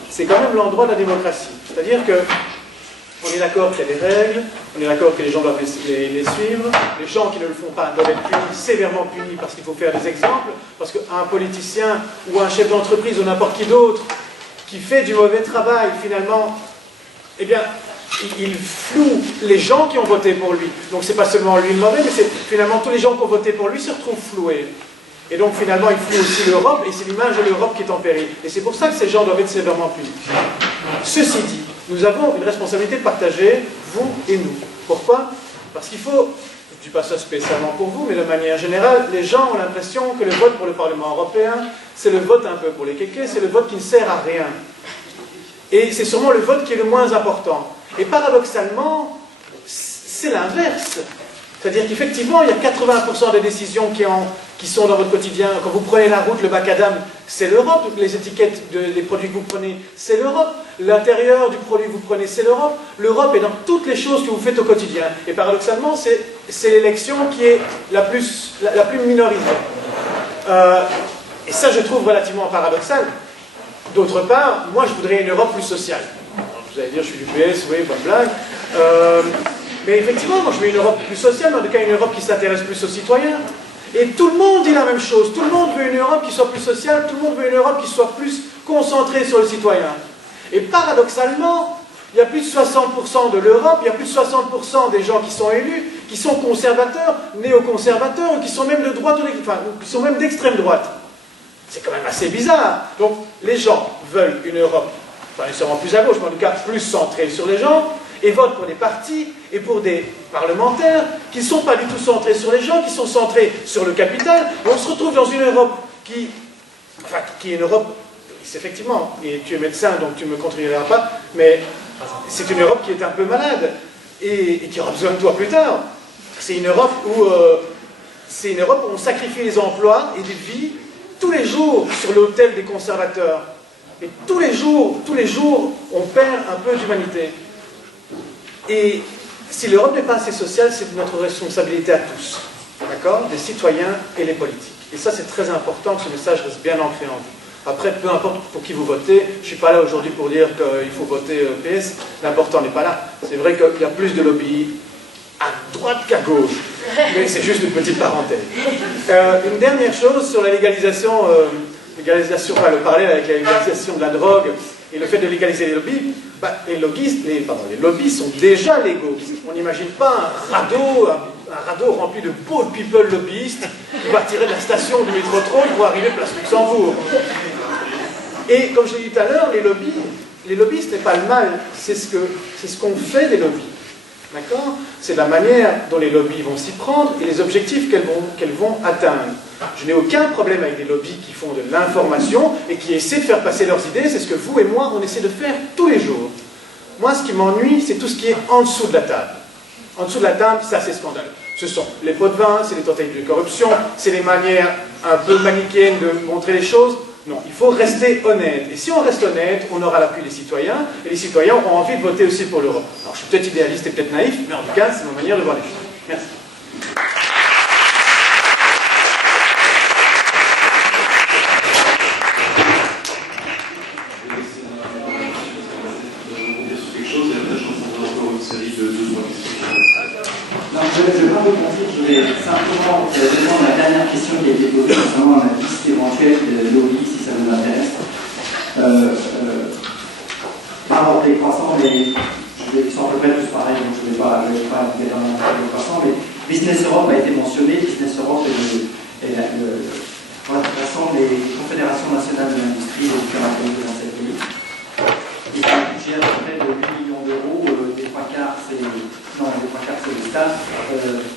c'est quand même l'endroit de la démocratie. C'est-à-dire qu'on est d'accord qu'il y a des règles, on est d'accord que les gens doivent les suivre, les gens qui ne le font pas doivent être punis, sévèrement punis, parce qu'il faut faire des exemples, parce qu'un politicien ou un chef d'entreprise ou n'importe qui d'autre qui fait du mauvais travail, finalement, eh bien, il floue les gens qui ont voté pour lui. Donc c'est pas seulement lui le mauvais, mais c'est finalement tous les gens qui ont voté pour lui se retrouvent floués. Et donc finalement il floue aussi l'Europe, et c'est l'image de l'Europe qui est en péril. Et c'est pour ça que ces gens doivent être sévèrement punis. Ceci dit, nous avons une responsabilité partagée, vous et nous. Pourquoi? Parce qu'il faut, je ne dis pas ça spécialement pour vous, mais de manière générale, les gens ont l'impression que le vote pour le Parlement européen, c'est le vote un peu pour les kékés, c'est le vote qui ne sert à rien. Et c'est sûrement le vote qui est le moins important. Et paradoxalement, c'est l'inverse. C'est-à-dire qu'effectivement, il y a 80% des décisions qui sont dans votre quotidien. Quand vous prenez la route, le macadam, c'est l'Europe. Les étiquettes des produits que vous prenez, c'est l'Europe. L'intérieur du produit que vous prenez, c'est l'Europe. L'Europe est dans toutes les choses que vous faites au quotidien. Et paradoxalement, c'est l'élection qui est la plus minorisée. Et ça, je trouve relativement paradoxal. D'autre part, moi, je voudrais une Europe plus sociale. Vous allez dire, je suis du PS, oui, bonne blague. Mais effectivement, moi je veux une Europe plus sociale, mais en tout cas une Europe qui s'intéresse plus aux citoyens. Et tout le monde dit la même chose. Tout le monde veut une Europe qui soit plus sociale, tout le monde veut une Europe qui soit plus concentrée sur le citoyen. Et paradoxalement, il y a plus de 60% de l'Europe, il y a plus de 60% des gens qui sont élus, qui sont conservateurs, néoconservateurs, ou qui sont même de droite, ou qui sont même d'extrême droite. C'est quand même assez bizarre. Donc les gens veulent une Europe, pas nécessairement plus à gauche, mais en tout cas plus centrée sur les gens, et votent pour des partis et pour des parlementaires qui ne sont pas du tout centrés sur les gens, qui sont centrés sur le capital. On se retrouve dans une Europe qui est une Europe, c'est effectivement, et tu es médecin donc tu ne me contrediras pas, mais c'est une Europe qui est un peu malade et qui aura besoin de toi plus tard. C'est une Europe où on sacrifie les emplois et des vies tous les jours sur l'autel des conservateurs. Et tous les jours, on perd un peu d'humanité. Et si l'Europe n'est pas assez sociale, c'est notre responsabilité à tous, d'accord, les citoyens et les politiques. Et ça, c'est très important que ce message reste bien ancré en vous. Après, peu importe pour qui vous votez, je ne suis pas là aujourd'hui pour dire qu'il faut voter PS, l'important n'est pas là. C'est vrai qu'il y a plus de lobby à droite qu'à gauche, mais c'est juste une petite parenthèse. Une dernière chose sur la légalisation, le parallèle avec la légalisation de la drogue et le fait de légaliser les lobbies. Les lobbies sont déjà légaux. On n'imagine pas un radeau rempli de pauvres people lobbyistes qui va tirer de la station du métro Trône pour arriver place Luxembourg. Et comme je l'ai dit tout à l'heure, les lobbies, ce n'est pas le mal, c'est ce qu'on fait des lobbies. D'accord ? C'est la manière dont les lobbies vont s'y prendre et les objectifs qu'elles vont atteindre. Je n'ai aucun problème avec des lobbies qui font de l'information et qui essaient de faire passer leurs idées. C'est ce que vous et moi, on essaie de faire tous les jours. Moi, ce qui m'ennuie, c'est tout ce qui est en dessous de la table. En dessous de la table, ça, c'est scandaleux. Ce sont les pots de vin, c'est les tentatives de corruption, c'est les manières un peu manichéennes de montrer les choses. Non, il faut rester honnête. Et si on reste honnête, on aura l'appui des citoyens, et les citoyens auront envie de voter aussi pour l'Europe. Alors, je suis peut-être idéaliste et peut-être naïf, mais en tout cas, c'est ma manière de voir les choses. Merci. Je ne vais pas rebondir, je vais simplement répondre à la dernière question qui a été posée concernant la liste éventuelle de lobby, si ça vous intéresse. Par ordre décroissant, mais ils sont à peu près tous pareils, donc je ne vais pas aller dans l'ordre décroissant, mais Business Europe a été mentionné. Business Europe est de toute façon les confédérations nationales de l'industrie des différents pays de 27 pays. Ils ont un budget à peu près de 8 millions d'euros, les trois quarts c'est l'État,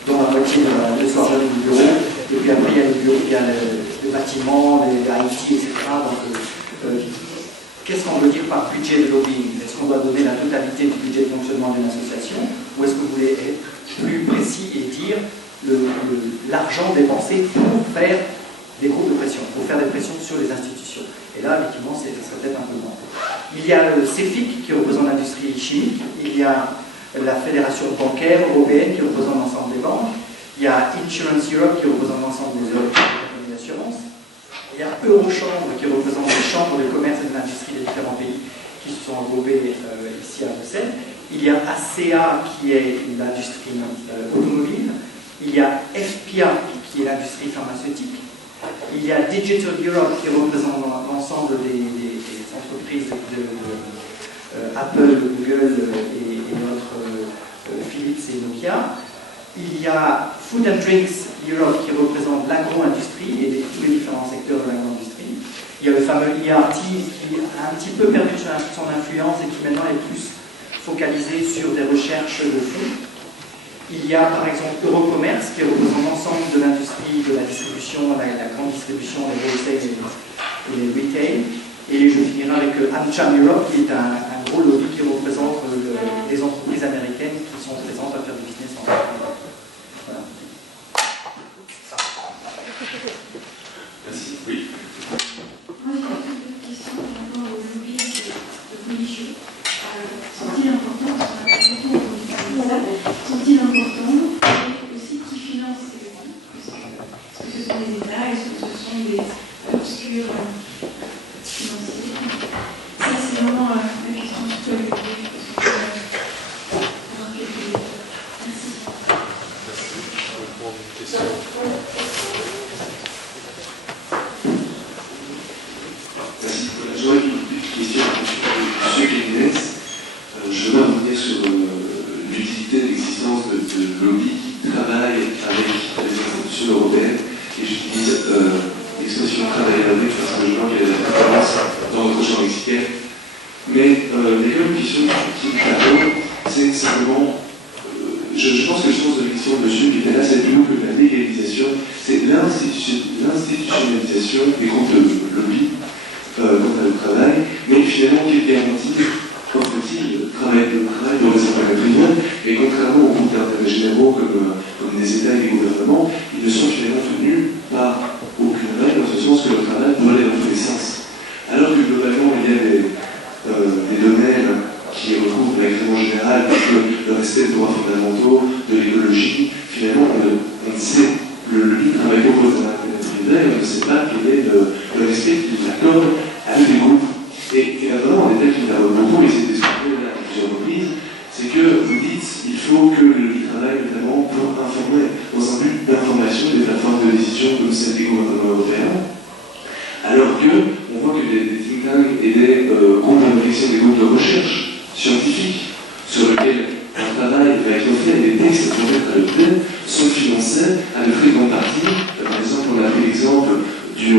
dont la moitié de soirée du bureau, et puis après il y a le bâtiment, les IT, etc. Donc, qu'est-ce qu'on veut dire par budget de lobbying? Est-ce qu'on doit donner la totalité du budget de fonctionnement d'une association, ou est-ce que vous voulez être plus précis et dire l'argent dépensé pour faire des groupes de pression, pour faire des pressions sur les institutions? Et là, effectivement, ça serait peut-être un peu moins. Il y a le CEFIC qui représente l'industrie chimique, il y a la Fédération bancaire européenne qui représente l'ensemble des banques, il y a Insurance Europe qui représente l'ensemble des compagnies d'assurance, il y a Eurochambre qui représente les chambres de commerce et de l'industrie des différents pays qui se sont regroupés ici à Bruxelles, il y a ACA qui est l'industrie automobile, il y a FPA qui est l'industrie pharmaceutique, il y a Digital Europe qui représente l'ensemble des entreprises Apple, Google et notre Philips et Nokia. Il y a Food and Drinks Europe qui représente l'agro-industrie et tous les différents secteurs de l'agro-industrie. Il y a le fameux ERT qui a un petit peu perdu son influence et qui maintenant est plus focalisé sur des recherches de fonds. Il y a par exemple Eurocommerce qui représente l'ensemble de l'industrie de la distribution, la grande distribution, les wholesale et les retail. Et je finirai avec AmCham Europe qui est un gros lobby qui représente les entreprises américaines qui sont présentes à faire du business en Europe. Voilà. Merci. Oui. Moi, j'ai une question par rapport au lobby de religieux. Sont-ils importants, sont-ils importants, et aussi qui finance ces lobbies? Est-ce que ce sont des États, est-ce que ce sont des obscurs financiers? Ça, c'est vraiment la question sur le lobby. Merci. Je vais prendre une question. Merci. J'aurais une petite question à M. Keynes. Je veux revenir sur l'utilité de l'existence de lobbies qui travaillent avec les institutions européennes. Et j'utilise l'expression travailler avec parce que je vois qu'il y a des références dans votre champ lexical. Mais il y a quand même une question qui me parle, c'est simplement, je pense que le sens de la question de monsieur qui était là, c'est plus haut que la légalisation, c'est l'institutionnalisation des groupes de lobby quant à le travail, mais finalement, quelle garantie offre-t-il le travail ne représente pas le privé, et contrairement aux groupes d'intérêt généraux comme des États et des gouvernements, ils ne sont finalement tenus par aucune règle, en ce sens que le travail doit aller dans tous les sens. Alors que globalement, il y a des domaines qui recouvrent l'agrément général, parce que le respect des droits fondamentaux, de l'écologie, finalement, on sait le libre travail propose dans la privé, et on ne sait pas quel est le respect qu'il accorde à des groupes. Et vraiment, un détail qui m'a beaucoup essayé d'expliquer à plusieurs reprises, c'est que vous dites qu'il faut que le travail, notamment, pour informer dans un but d'information des plateformes de décision comme celle des gouvernements européens, alors qu'on voit que des think tanks et des groupes de réflexion, des groupes de recherche scientifique sur lesquels un travail va être fait, des textes qui vont être adoptés, sont financés à de très grande partie. Par exemple, on a pris l'exemple du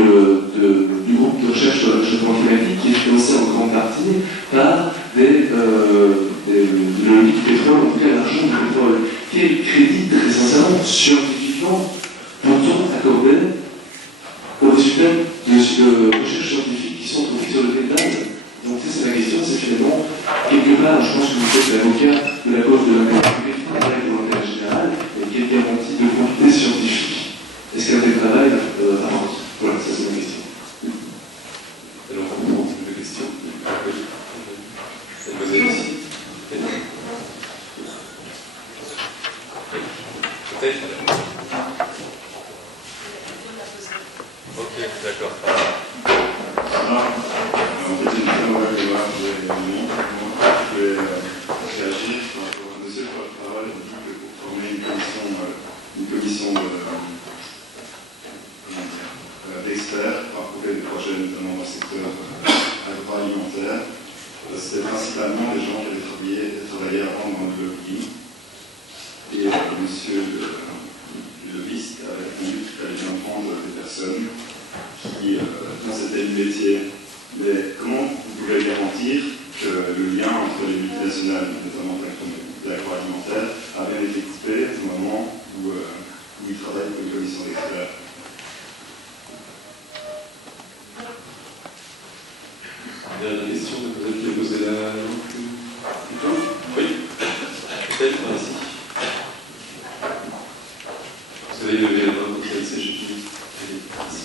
groupe de recherche sur le changement climatique qui est financé en grande partie par des lobbies du pétrole, en tout cas l'argent du pétrole. Quel crédit, très sincèrement, scientifiquement, peut-on accorder aux résultats de recherches scientifiques qui sont produits sur le base? Donc ça, c'est la question, c'est finalement, quelque part, je pense que vous êtes l'avocat de la cause de l'intérêt public, de l'intérêt général, et quelle garantie de quantité scientifique est-ce qu'un tel travail apporte? Voilà, ça c'est ma question. Alors, on prend une question. Mademoiselle ici. Peut-être. Ok, d'accord. En fait, une très mauvaise démarche de réunion. Je vais réagir par rapport à monsieur pour le travail. On dit que pour former une commission d'experts pour approuver des projets, notamment dans le secteur agroalimentaire, c'était principalement des gens qui avaient travaillé avant dans le lobbying. Et monsieur le lobbyiste a répondu qu'il fallait bien prendre des personnes qui, dans c'était le métier. Mais comment vous pouvez garantir que le lien entre les multinationales, notamment l'agroalimentaire, a bien été coupé au moment où ils travaillent pour une commission d'experts? Dernière question, peut-être qui a posé la question. Oui, peut-être, merci. Vous avez levé la main pour celle c'est juste. Merci.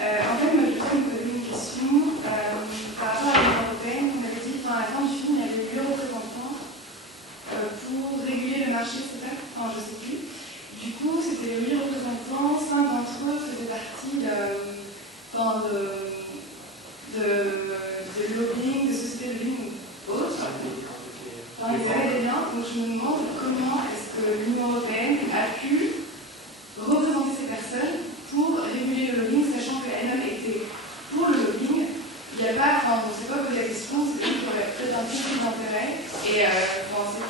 En fait, moi, je voudrais me poser une question par rapport à l'Union européenne. Vous m'avez dit que dans la fin du film, il y avait 8 représentants pour réguler le marché, c'est ça? Enfin, je ne sais plus. Du coup, c'était les 8 représentants, 5 d'entre eux faisaient partie de lobbying, de sociétés de lobbying ou autres. Enfin, ils avaient des liens. Donc, je me demande comment est-ce que l'Union européenne a pu représenter ces personnes pour réguler le lobbying, sachant qu'elle-même était pour le lobbying. Il n'y a pas, enfin, on ne s'est pas posé la question, c'est lui qui aurait peut-être un conflit d'intérêt. Et enfin, c'est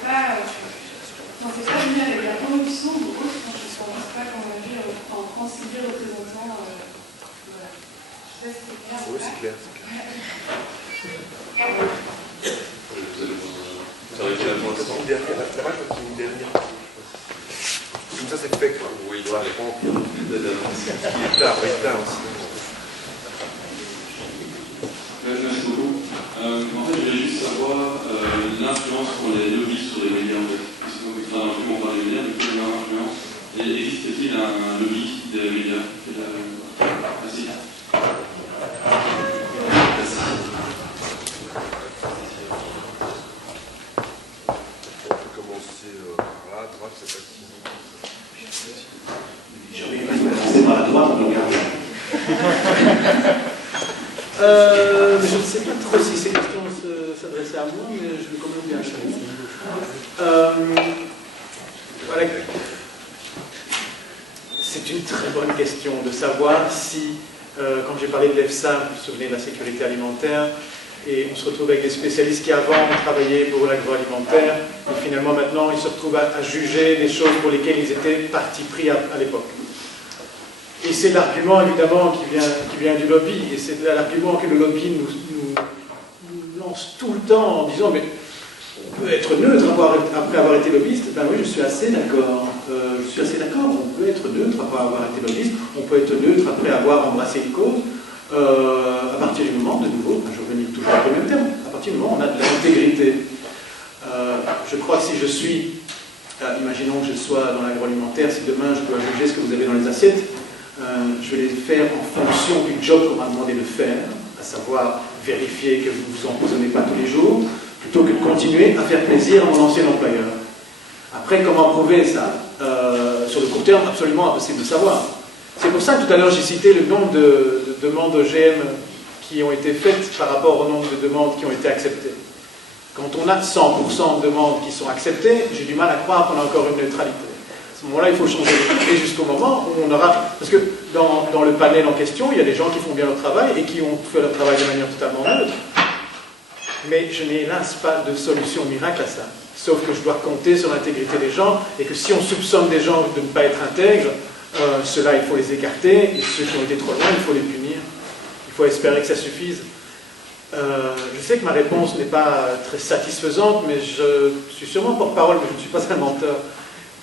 pas venu avec la promotion ou autre, je ne pense pas qu'on a vu en France les représentants. Voilà. Je sais pas si c'est clair. Oui, c'est clair. Vous allez Ça aurait été la dernière. Comme ça, c'est fait, quoi. Oui, il doit répondre. Il est tard, aussi. Merci beaucoup. En fait, je voulais juste savoir l'influence pour les lobbies sur les médias, en fait. Parce que dans le film, on parle des médias, mais quelle est leur influence? Et existe-t-il un lobby des médias? Merci. On peut commencer par là, à droite, c'est pas si. C'est par la droite, on regarde. Je ne sais pas trop si ces questions s'adressaient à moi, mais je vais quand même bien voilà. C'est une très bonne question de savoir si, quand j'ai parlé de l'EFSA, vous vous souvenez de la sécurité alimentaire, et on se retrouve avec des spécialistes qui avant ont travaillé pour l'agroalimentaire, et finalement maintenant ils se retrouvent à juger des choses pour lesquelles ils étaient partis pris à l'époque. Et c'est l'argument évidemment qui vient du lobby, et c'est l'argument que le lobby nous lance tout le temps en disant mais on peut être neutre après avoir été lobbyiste. Ben oui, je suis assez d'accord. On peut être neutre après avoir été lobbyiste, on peut être neutre après avoir embrassé une cause. À partir du moment, de nouveau, je reviens toujours au même terme, à partir du moment où on a de l'intégrité. Je crois que si je suis, imaginons que je sois dans l'agroalimentaire, si demain je dois juger ce que vous avez dans les assiettes, je vais les faire en fonction du job qu'on m'a demandé de faire, à savoir vérifier que vous ne vous empoisonnez pas tous les jours, plutôt que de continuer à faire plaisir à mon ancien employeur. Après, comment prouver ça? Sur le court terme, absolument impossible de savoir. C'est pour ça que tout à l'heure j'ai cité le nombre de demandes OGM qui ont été faites par rapport au nombre de demandes qui ont été acceptées. Quand on a 100% de demandes qui sont acceptées, j'ai du mal à croire qu'on a encore une neutralité. À ce moment-là, il faut changer et jusqu'au moment où on aura... Parce que dans le panel en question, il y a des gens qui font bien leur travail et qui ont fait leur travail de manière totalement neutre. Mais je n'ai hélas pas de solution miracle à ça. Sauf que je dois compter sur l'intégrité des gens et que si on soupçonne des gens de ne pas être intègres, ceux-là, il faut les écarter et ceux qui ont été trop loin, il faut les punir. Il faut espérer que ça suffise. Je sais que ma réponse n'est pas très satisfaisante, mais je suis sûrement porte-parole, mais je ne suis pas un menteur.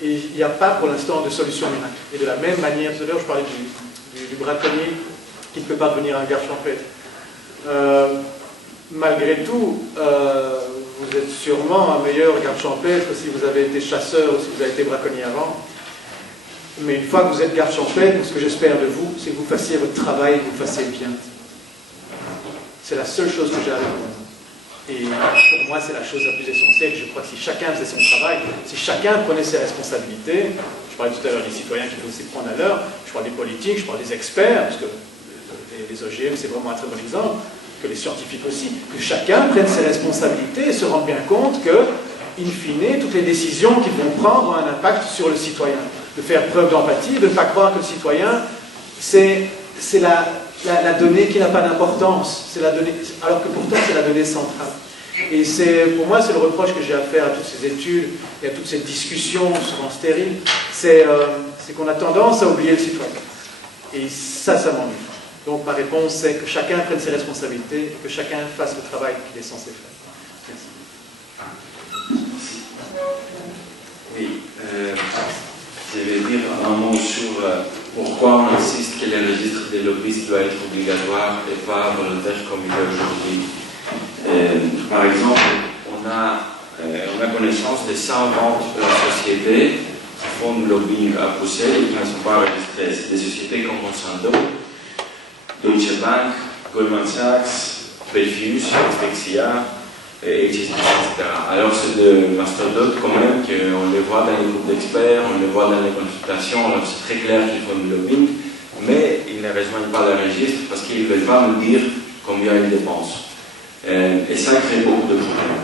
Et il n'y a pas pour l'instant de solution miracle. Et de la même manière, tout à l'heure, je parlais du braconnier qui ne peut pas devenir un garde champêtre. Malgré tout, vous êtes sûrement un meilleur garde champêtre si vous avez été chasseur ou si vous avez été braconnier avant. Mais une fois que vous êtes garde champêtre, ce que j'espère de vous, c'est que vous fassiez votre travail et que vous fassiez bien. C'est la seule chose que j'ai à répondre. Et pour moi, c'est la chose la plus essentielle. Je crois que si chacun faisait son travail, si chacun prenait ses responsabilités, je parlais tout à l'heure des citoyens qui doivent aussi prendre à l'heure, je parle des politiques, je parle des experts, parce que les OGM, c'est vraiment un très bon exemple, que les scientifiques aussi, que chacun prenne ses responsabilités et se rende bien compte que, in fine, toutes les décisions qu'ils vont prendre ont un impact sur le citoyen. De faire preuve d'empathie, de ne pas croire que le citoyen, c'est la donnée qui n'a pas d'importance, alors que pourtant c'est la donnée centrale. Et pour moi, c'est le reproche que j'ai à faire à toutes ces études et à toutes ces discussions souvent stériles, c'est qu'on a tendance à oublier le citoyen. Et ça m'ennuie. Donc ma réponse, c'est que chacun prenne ses responsabilités et que chacun fasse le travail qu'il est censé faire. Merci. Oui, je vais dire un mot sur pourquoi on insiste que le registre des lobbyistes doit être obligatoire et pas volontaire comme il est aujourd'hui. Par exemple, on a connaissance de 120 sociétés qui font du lobbying à Bruxelles et qui ne sont pas enregistrées. C'est des sociétés comme Monsanto, Deutsche Bank, Goldman Sachs, Belfius, Expexia, etc. Alors c'est de mastodontes quand même qu'on les voit dans les groupes d'experts, on les voit dans les consultations, alors c'est très clair qu'ils font du lobbying, mais ils ne rejoignent pas le registre parce qu'ils ne veulent pas nous dire combien ils dépensent. Et ça crée beaucoup de problèmes.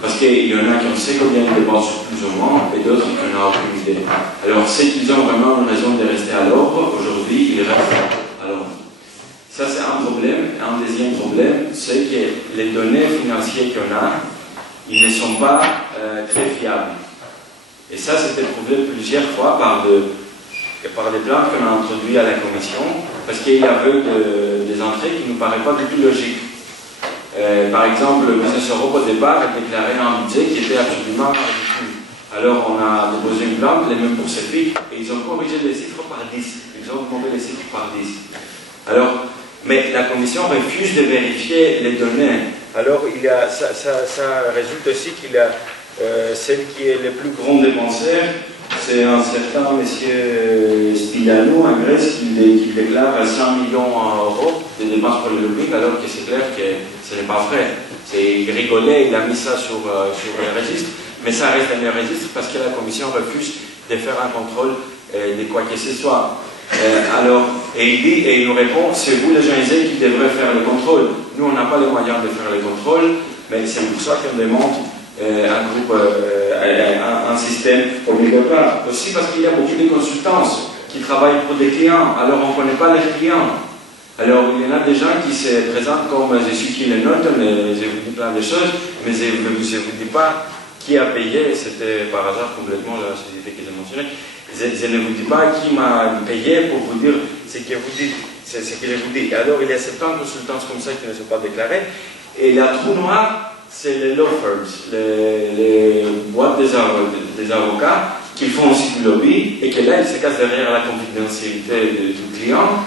Parce qu'il y en a qui on sait combien ils dépensent plus ou moins, et d'autres qui n'ont aucune idée. Alors ceux qui ont vraiment une raison de rester à l'ordre, aujourd'hui, ils restent à l'ordre. Ça, c'est un problème. Un deuxième problème, c'est que les données financières qu'on a, ils ne sont pas très fiables. Et ça, c'était prouvé plusieurs fois par des plaintes qu'on a introduites à la commission, parce qu'il y avait des entrées qui ne nous paraissent pas du tout logiques. Par exemple, le Business Europe au départ a déclaré un budget qui était absolument ridicule. Alors on a déposé une plainte, les mêmes pour CEFIC, et ils ont corrigé les chiffres par 10. Ils ont augmenté les chiffres par 10. Alors, mais la Commission refuse de vérifier les données. Alors ça résulte aussi qu'il y a celle qui est le plus grand dépensaire, c'est un certain monsieur Spidano en Grèce qui déclare 100 millions d'euros de dépenses pour le lobbying, alors que c'est clair que ce n'est pas vrai. C'est rigolé, il a mis ça sur le registre, mais ça reste dans le registre parce que la Commission refuse de faire un contrôle de quoi que ce soit. Et il nous répond, c'est vous les ONG qui devrez faire le contrôle. Nous, on n'a pas les moyens de faire le contrôle, mais c'est pour ça qu'on demande un système obligatoire. Aussi parce qu'il y a beaucoup de consultants qui travaillent pour des clients, alors on ne connaît pas les clients. Alors il y en a des gens qui se présentent comme je suis qui les note, mais je vous dis plein de choses, mais je ne vous dis pas qui a payé, c'était par hasard complètement la société que j'ai mentionnée. Je ne vous dis pas qui m'a payé pour vous dire ce que vous dites, c'est ce que je vous dis. Alors il y a 70 consultants comme ça qui ne sont pas déclarés, et la trou noir, c'est les law firms, les boîtes des avocats qui font aussi du lobby et que là, ils se cassent derrière la confidentialité du client,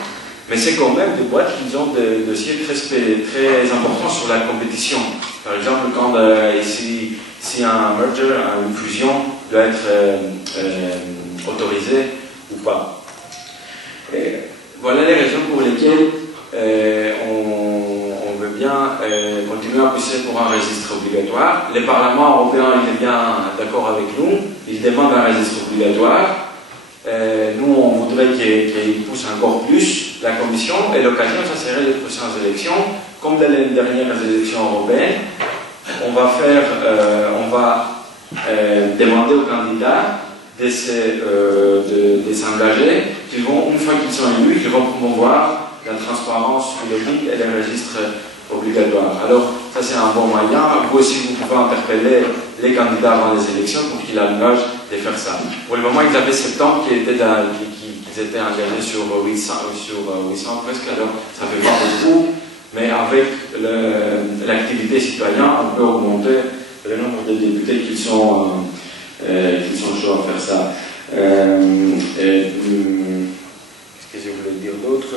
mais c'est quand même des boîtes qui ont des dossiers très importants sur la compétition. Par exemple, quand si un merger, une fusion doit être autorisé ou pas. Et voilà les raisons pour lesquelles on veut bien continuer à pousser pour un registre obligatoire. Le Parlement européen il est bien d'accord avec nous, il demande un registre obligatoire. Nous, on voudrait qu'il pousse encore plus la Commission, et l'occasion, ça serait les prochaines élections. Comme dans les dernières élections européennes, on va demander aux candidats de s'engager, qu'ils vont, une fois qu'ils sont élus, qu'ils vont promouvoir la transparence du lobbying et les registres obligatoires. Alors, ça c'est un bon moyen. Vous aussi, vous pouvez interpeller les candidats avant les élections pour qu'ils engagent de faire ça. Pour le moment, ils avaient 70 qui étaient engagés sur 800 presque, alors ça fait pas beaucoup, mais avec l'activité citoyenne, on peut augmenter le nombre de députés qui sont chauds à faire ça. Qu'est-ce que je voulais dire d'autre?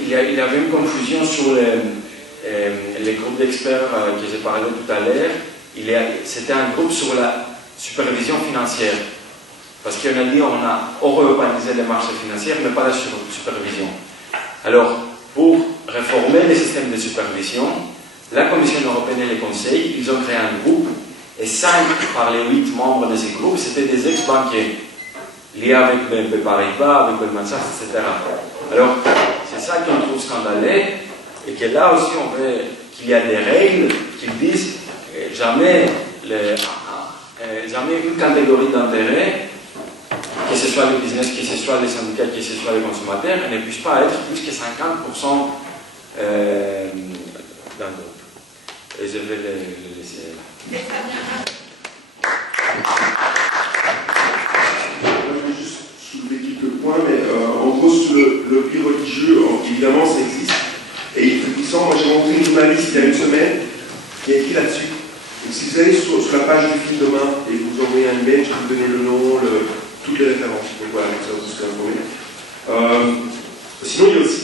Il y avait une confusion sur les groupes d'experts que j'ai parlé tout à l'heure. C'était un groupe sur la supervision financière. Parce qu'on a dit on a réorganisé les marchés financiers, mais pas la supervision. Alors, pour réformer les systèmes de supervision, la Commission européenne et les conseils, ils ont créé un groupe, et 5 par les 8 membres de ce groupe, c'était des ex-banquiers, liés avec BNP Paribas, avec Goldman Sachs, etc. Alors, c'est ça qu'on trouve scandaleux, et que là aussi, on veut qu'il y a des règles qui disent jamais une catégorie d'intérêt, que ce soit le business, que ce soit les syndicats, que ce soit les consommateurs, ne puisse pas être plus que 50% d'un groupe. Et je vais le laisser là. Je vais juste soulever quelques points, mais en gros, sur le lobby religieux, évidemment, ça existe. Et il est puissant. Moi, j'ai rencontré une journaliste il y a une semaine qui a écrit là-dessus. Donc, si vous allez sur la page du film demain et vous envoyez un email, je peux vous donner le nom, toutes les références. Donc voilà, comme ça vous serez informé. Sinon, il y a aussi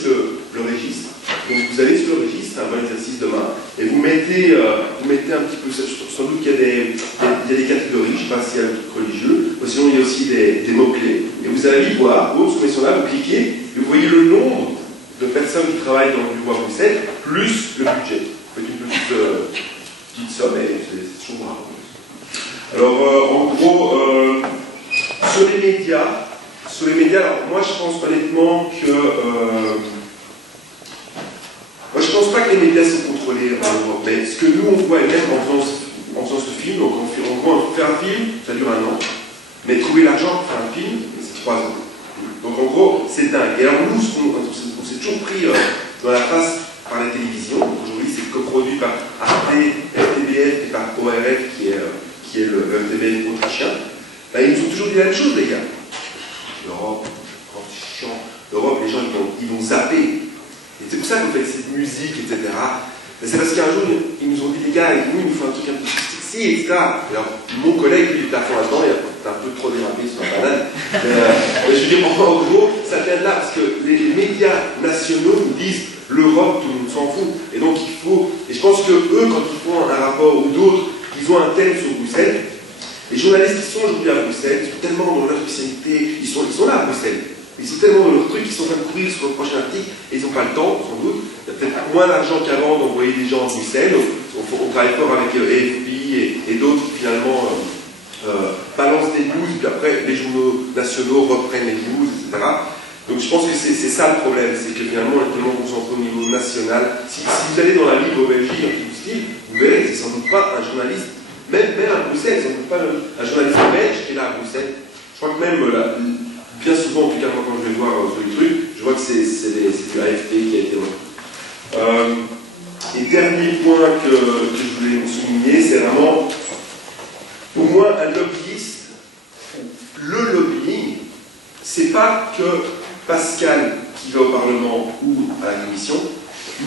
le registre. Donc vous allez sur le registre, c'est un bon exercice demain, et vous mettez un petit peu, sans doute qu'il y a des catégories, je ne sais pas s'il y a le truc religieux, ou sinon il y a aussi des mots-clés. Et vous allez voir, vous mettez sur là, vous cliquez, et vous voyez le nombre de personnes qui travaillent dans le bureau à Bruxelles, plus le budget. Vous faites une petite somme, et c'est toujours rare. Alors, en gros, sur les médias, alors moi je pense honnêtement que... moi je pense pas que les médias sont contrôlés en Europe, mais ce que nous on voit, et même en faisant ce film, donc en gros, on fait un film, ça dure 1 an, mais trouver l'argent pour faire un film, c'est 3 ans. Donc en gros, c'est dingue. Et alors nous, on s'est toujours pris dans la face par la télévision. Aujourd'hui, c'est coproduit par Arte, RTBF et par ORF, qui est le RTBF autrichien. Là, ils nous ont toujours dit la même chose, les gars. L'Europe, c'est chiant. L'Europe, les gens, ils vont zapper. Et c'est pour ça qu'on fait cette musique, etc. Mais c'est parce qu'un jour, ils nous ont dit, les gars, nous, il nous faut un truc un peu plus sexy, etc. Alors, mon collègue, lui, il était à fond là-dedans, il a un peu trop dérapé sur la banane. Mais je veux dire, en gros, ça vient de là, parce que les médias nationaux nous disent, l'Europe, tout le monde s'en fout. Et donc, il faut. Et je pense que eux, quand ils font un rapport ou d'autres, ils ont un thème sur Bruxelles. Les journalistes qui sont aujourd'hui à Bruxelles, ils sont tellement dans leur spécialité, ils sont là à Bruxelles. Ils sont tellement dans leur truc, ils sont en train de courir sur le prochain article, et ils n'ont pas le temps, sans doute. Il y a peut-être moins d'argent qu'avant d'envoyer des gens à Bruxelles. On travaille fort avec AFP et d'autres qui finalement balancent des news, puis après les journaux nationaux reprennent les news, etc. Donc je pense que c'est ça le problème, c'est que finalement on est tellement concentré au niveau national. Si vous allez dans la Libre Belgique, vous verrez, c'est sans doute pas un journaliste, même à Bruxelles, c'est sans doute pas un journaliste belge qui est là à Bruxelles. Je crois que même bien souvent, en tout cas moi quand je vais voir sur les trucs, je vois que c'est du AFP qui a été repris. Et dernier point que je voulais souligner, c'est vraiment, pour moi, un lobbyiste, le lobbying, c'est pas que Pascal qui va au Parlement ou à la Commission,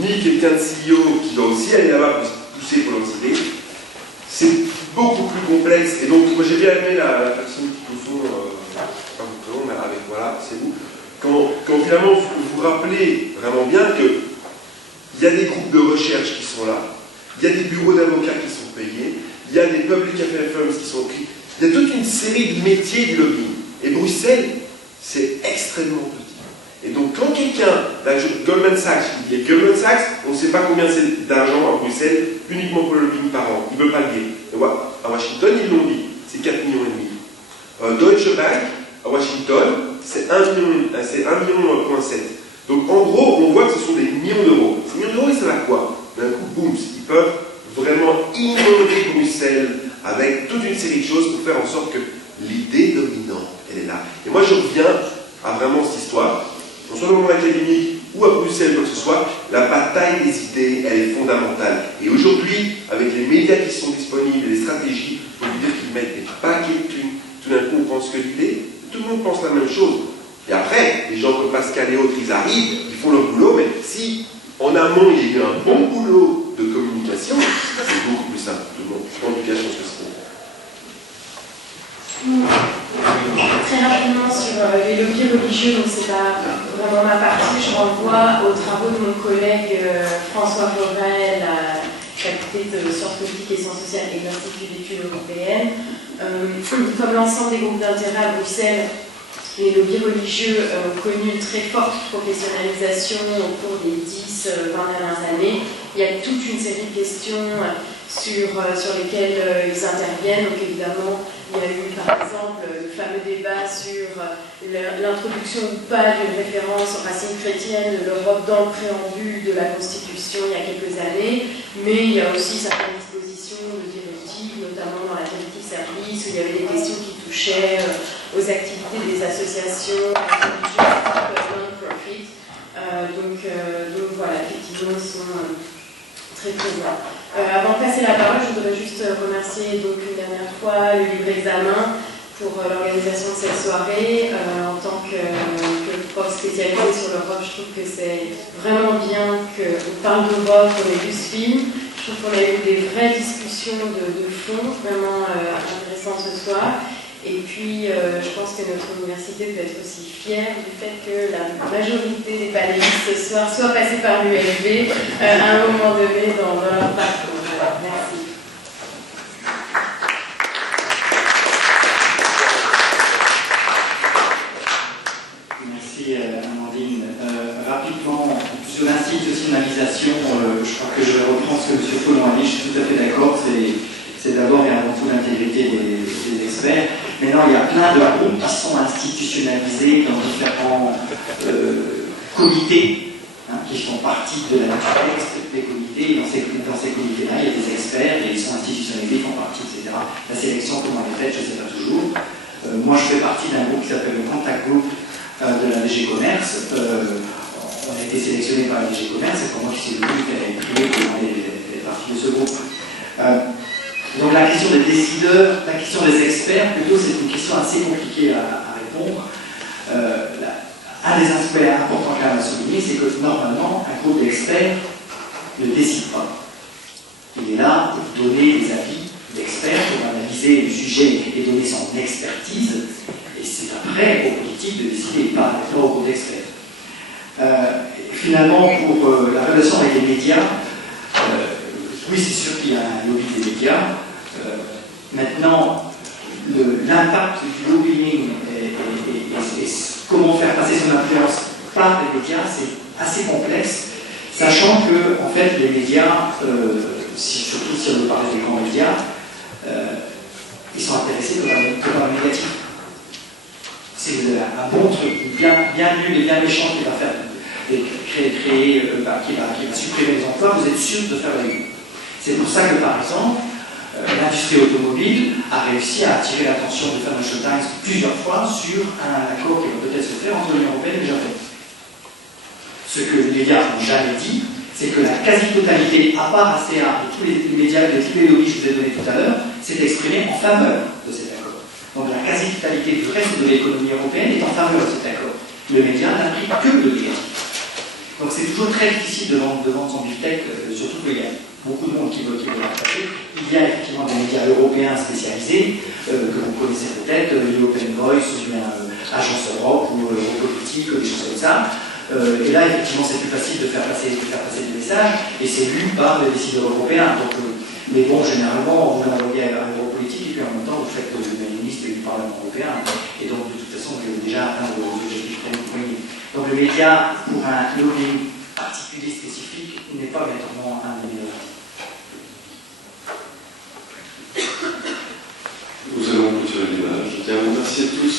ni quelqu'un de CEO qui doit aussi aller là-bas pour se pousser pour leurs idées. C'est beaucoup plus complexe. Et donc, moi j'ai bien aimé la personne qui au fond, pas vous mais avec voilà, c'est vous. Quand finalement vous rappelez vraiment bien que il y a des groupes de recherche qui sont là, il y a des bureaux d'avocats qui sont payés, il y a des public affairs firms qui sont pris, il y a toute une série de métiers du lobbying. Et Bruxelles, c'est extrêmement petit. Et donc quand quelqu'un, Goldman Sachs, il y a Goldman Sachs, on ne sait pas combien c'est d'argent à Bruxelles, uniquement pour le lobbying par an. Ils ne veulent pas le dire. Et voilà. À Washington, ils l'ont dit, c'est 4,5 millions. Deutsche Bank, à Washington, c'est 1,7 million. Donc en gros, on voit que ce sont des millions d'euros. Ces millions d'euros, ils servent à quoi? D'un coup, boum, ils peuvent vraiment inonder Bruxelles avec toute une série de choses pour faire en sorte que l'idée dominante, elle est là. Et moi, je reviens à vraiment cette histoire. Non seulement dans l'académique ou à Bruxelles, quoi que ce soit, la bataille des idées, elle est fondamentale. Et aujourd'hui, avec les médias qui sont disponibles, les stratégies, il faut vous dire qu'ils mettent des paquets de thunes. Tout d'un coup, on pense que l'idée, tout le monde pense la même chose. Et après, les gens comme Pascal et autres, ils arrivent, ils font leur boulot, mais si en amont, il y a eu un bon boulot de communication, c'est beaucoup plus simple. Tout le monde, en tout cas, je pense que c'est bon. Très rapidement sur les lobbies religieux, donc c'est pas vraiment ma partie, je renvoie aux travaux de mon collègue François Forel à la faculté de sciences politiques et sciences sociales et de l'Institut d'études européennes. Comme l'ensemble des groupes d'intérêt à Bruxelles, les lobbies religieux ont connu une très forte professionnalisation au cours des 10-20 dernières années. Il y a toute une série de questions sur lesquelles ils interviennent. Donc évidemment, il y a eu par exemple le fameux débat sur l'introduction ou pas d'une référence aux racines chrétiennes de l'Europe dans le préambule de la Constitution il y a quelques années. Mais il y a aussi certaines dispositions de directive, notamment dans la directive service, où il y avait des questions qui touchaient aux activités des associations non-profit. Donc voilà, effectivement, ils sont très présents. Avant de passer la parole, je voudrais juste remercier donc une dernière fois le Libre Examen pour l'organisation de cette soirée. En tant que prof spécialisé sur l'Europe, je trouve que c'est vraiment bien qu'on parle d'Europe, qu'on ait vu ce film. Je trouve qu'on a eu des vraies discussions de fond, vraiment intéressantes ce soir. Et puis, je pense que notre université peut être aussi fière du fait que la majorité des panélistes ce soir soient passés par l'ULB à un moment donné dans leur parcours. Voilà, merci. Merci Amandine. Rapidement, sur l'institutionnalisation, je crois que je vais reprendre ce que M. Follon a dit, je suis tout à fait d'accord, c'est d'abord et avant tout l'intégrité des experts. Maintenant, il y a plein de groupes qui sont institutionnalisés dans différents comités, qui font partie de la texte des comités. Et dans ces comités-là, il y a des experts et ils sont institutionnalisés, ils font partie, etc. La sélection, comment elle est faite, je ne sais pas toujours. Moi, je fais partie d'un groupe qui s'appelle le Contact Group de la DG Commerce. On a été sélectionné par la DG Commerce, c'est pour moi qui suis venu faire imprimer comment les parties de ce groupe. Donc la question des décideurs, la question des experts, plutôt, c'est une question assez compliquée à répondre. Un des aspects importants quand même à souligner, c'est que normalement, un groupe d'experts ne décide pas. Il est là pour donner des avis d'experts, pour analyser le sujet et donner son expertise, et c'est après aux politiques de décider, pas au groupe d'experts. Finalement, pour la relation avec les médias, oui, c'est sûr qu'il y a un lobby des médias. Maintenant, l'impact du lobbying et comment faire passer son influence par les médias, c'est assez complexe, sachant que, en fait, les médias, surtout si on veut parler des grands médias, ils sont intéressés que par le négatif. Si vous avez un bon truc, bien nul et bien méchant qui va faire qui va supprimer les emplois, vous êtes sûr de faire la une. C'est pour ça que, par exemple, l'industrie automobile a réussi à attirer l'attention du Financial Times plusieurs fois sur un accord qui va peut-être se faire entre l'Union européenne et le Japon. Ce que les médias n'ont jamais dit, c'est que la quasi-totalité, à part ACA, de tous les médias, de tous les lobbies que je vous ai donnés tout à l'heure, s'est exprimée en faveur de cet accord. Donc la quasi-totalité du reste de l'économie européenne est en faveur de cet accord. Le média n'a pris que le négatif. Donc c'est toujours très difficile de vendre son beefsteak, surtout qu'il y a beaucoup de monde qui veut partager. Il y a effectivement des médias européens spécialisés, que vous connaissez peut-être, European Voice, ou bien Agence Europe, ou Europolitique, des choses comme ça. Et là, effectivement, c'est plus facile de faire passer des messages, et c'est lu par les décideurs européens. Donc, mais bon, généralement, vous l'envoyez à Europolitique, et puis en même temps, vous faites le ministre du Parlement européen, et donc, de toute façon, vous avez déjà atteint l'objectif premier. Donc, le média, pour un lobbying particulier spécifique, n'est pas véritablement un des meilleurs. Nous allons clôturer le débat. Je tiens à vous remercier tous.